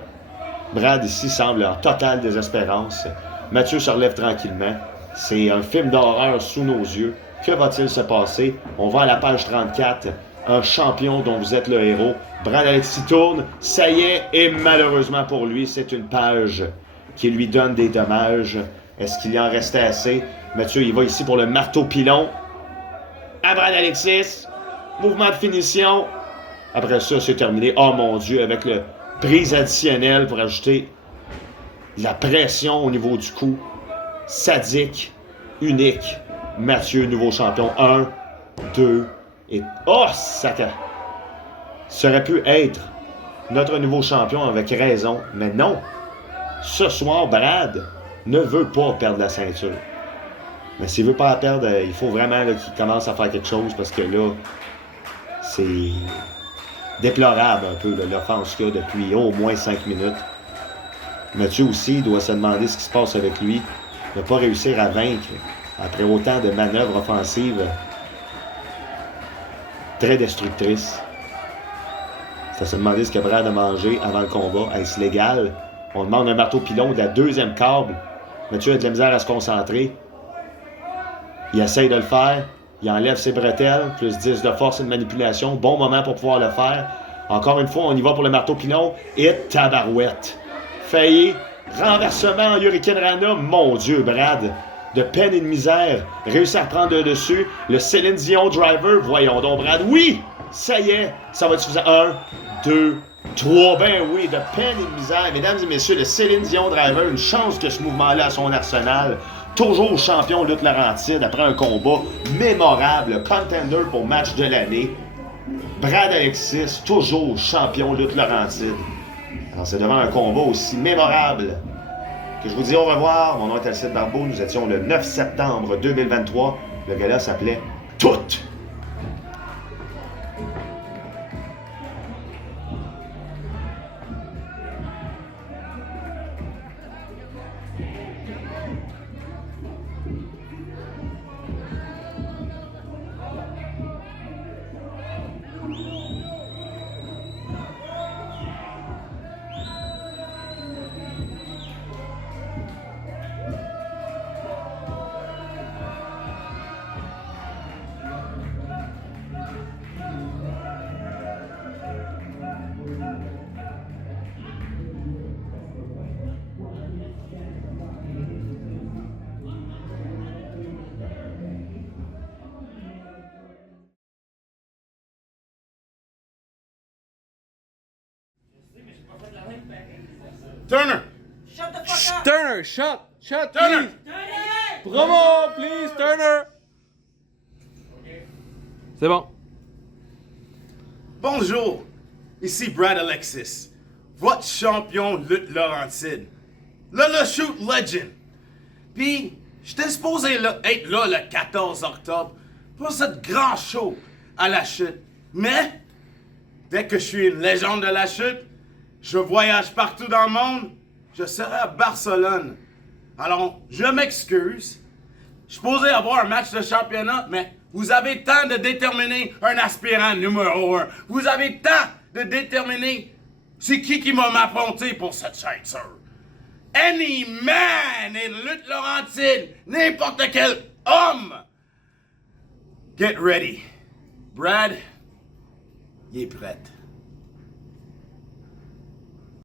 Brad ici semble en totale désespérance. Mathieu se relève tranquillement. C'est un film d'horreur sous nos yeux. Que va-t-il se passer? On va à la page 34. Un champion dont vous êtes le héros. Brad Alexis tourne. Ça y est. Et malheureusement pour lui, c'est une page qui lui donne des dommages. Est-ce qu'il y en restait assez? Mathieu, il va ici pour le marteau pilon. À Brad Alexis. Mouvement de finition. Après ça, c'est terminé. Oh mon Dieu, avec le prise additionnelle pour ajouter la pression au niveau du cou. Sadique, unique. Mathieu, nouveau champion. 1, 2, et... oh, ça aurait pu être notre nouveau champion avec raison. Mais non. Ce soir, Brad ne veut pas perdre la ceinture. Mais s'il veut pas la perdre, il faut vraiment qu'il commence à faire quelque chose parce que là, c'est déplorable un peu l'offense qu'il y a depuis au moins 5 minutes. Mathieu aussi doit se demander ce qui se passe avec lui. Ne pas réussir à vaincre après autant de manœuvres offensives très destructrices. Faut se demander ce que Brad a mangé avant le combat. Est-ce légal? On demande un marteau pilon de la deuxième câble. Mathieu a de la misère à se concentrer. Il essaye de le faire. Il enlève ses bretelles. Plus 10 de force et de manipulation. Bon moment pour pouvoir le faire. Encore une fois, on y va pour le marteau pilon. Et tabarouette. Failli. Renversement en Hurricane Rana. Mon Dieu, Brad. De peine et de misère. Réussit à prendre le dessus. Le Céline Dion driver. Voyons donc, Brad. Oui! Ça y est. Ça va être suffisant. 1, 2, 3. Ben oui, de peine et de misère. Mesdames et messieurs, le Céline Dion driver. Une chance que ce mouvement-là a son arsenal. Toujours champion lutte Laurentide après un combat mémorable. Contender pour match de l'année. Brad Alexis, toujours champion lutte Laurentide. Alors c'est devant un combat aussi mémorable que je vous dis au revoir. Mon nom est Alcide Barbeau. Nous étions le 9 septembre 2023. Le gala s'appelait Tout. Turner! Shut the fuck up! Turner, shut, Turner! please. Promo, please, Turner. C'est bon. Bonjour, ici Brad Alexis, votre champion lutte Laurentide, le Shoot Legend. Puis, j'étais supposé être là le 14 octobre pour ce grand show à la chute. Mais, dès que je suis une légende de la chute, je voyage partout dans le monde, je serai à Barcelone. Alors, je m'excuse. Je suis supposé avoir un match de championnat, mais vous avez le temps de déterminer un aspirant numéro 1. Vous avez le temps de déterminer c'est qui m'a m'affronté pour cette ceinture. Any man in lutte Laurentide, n'importe quel homme. Get ready. Brad, il est prêt.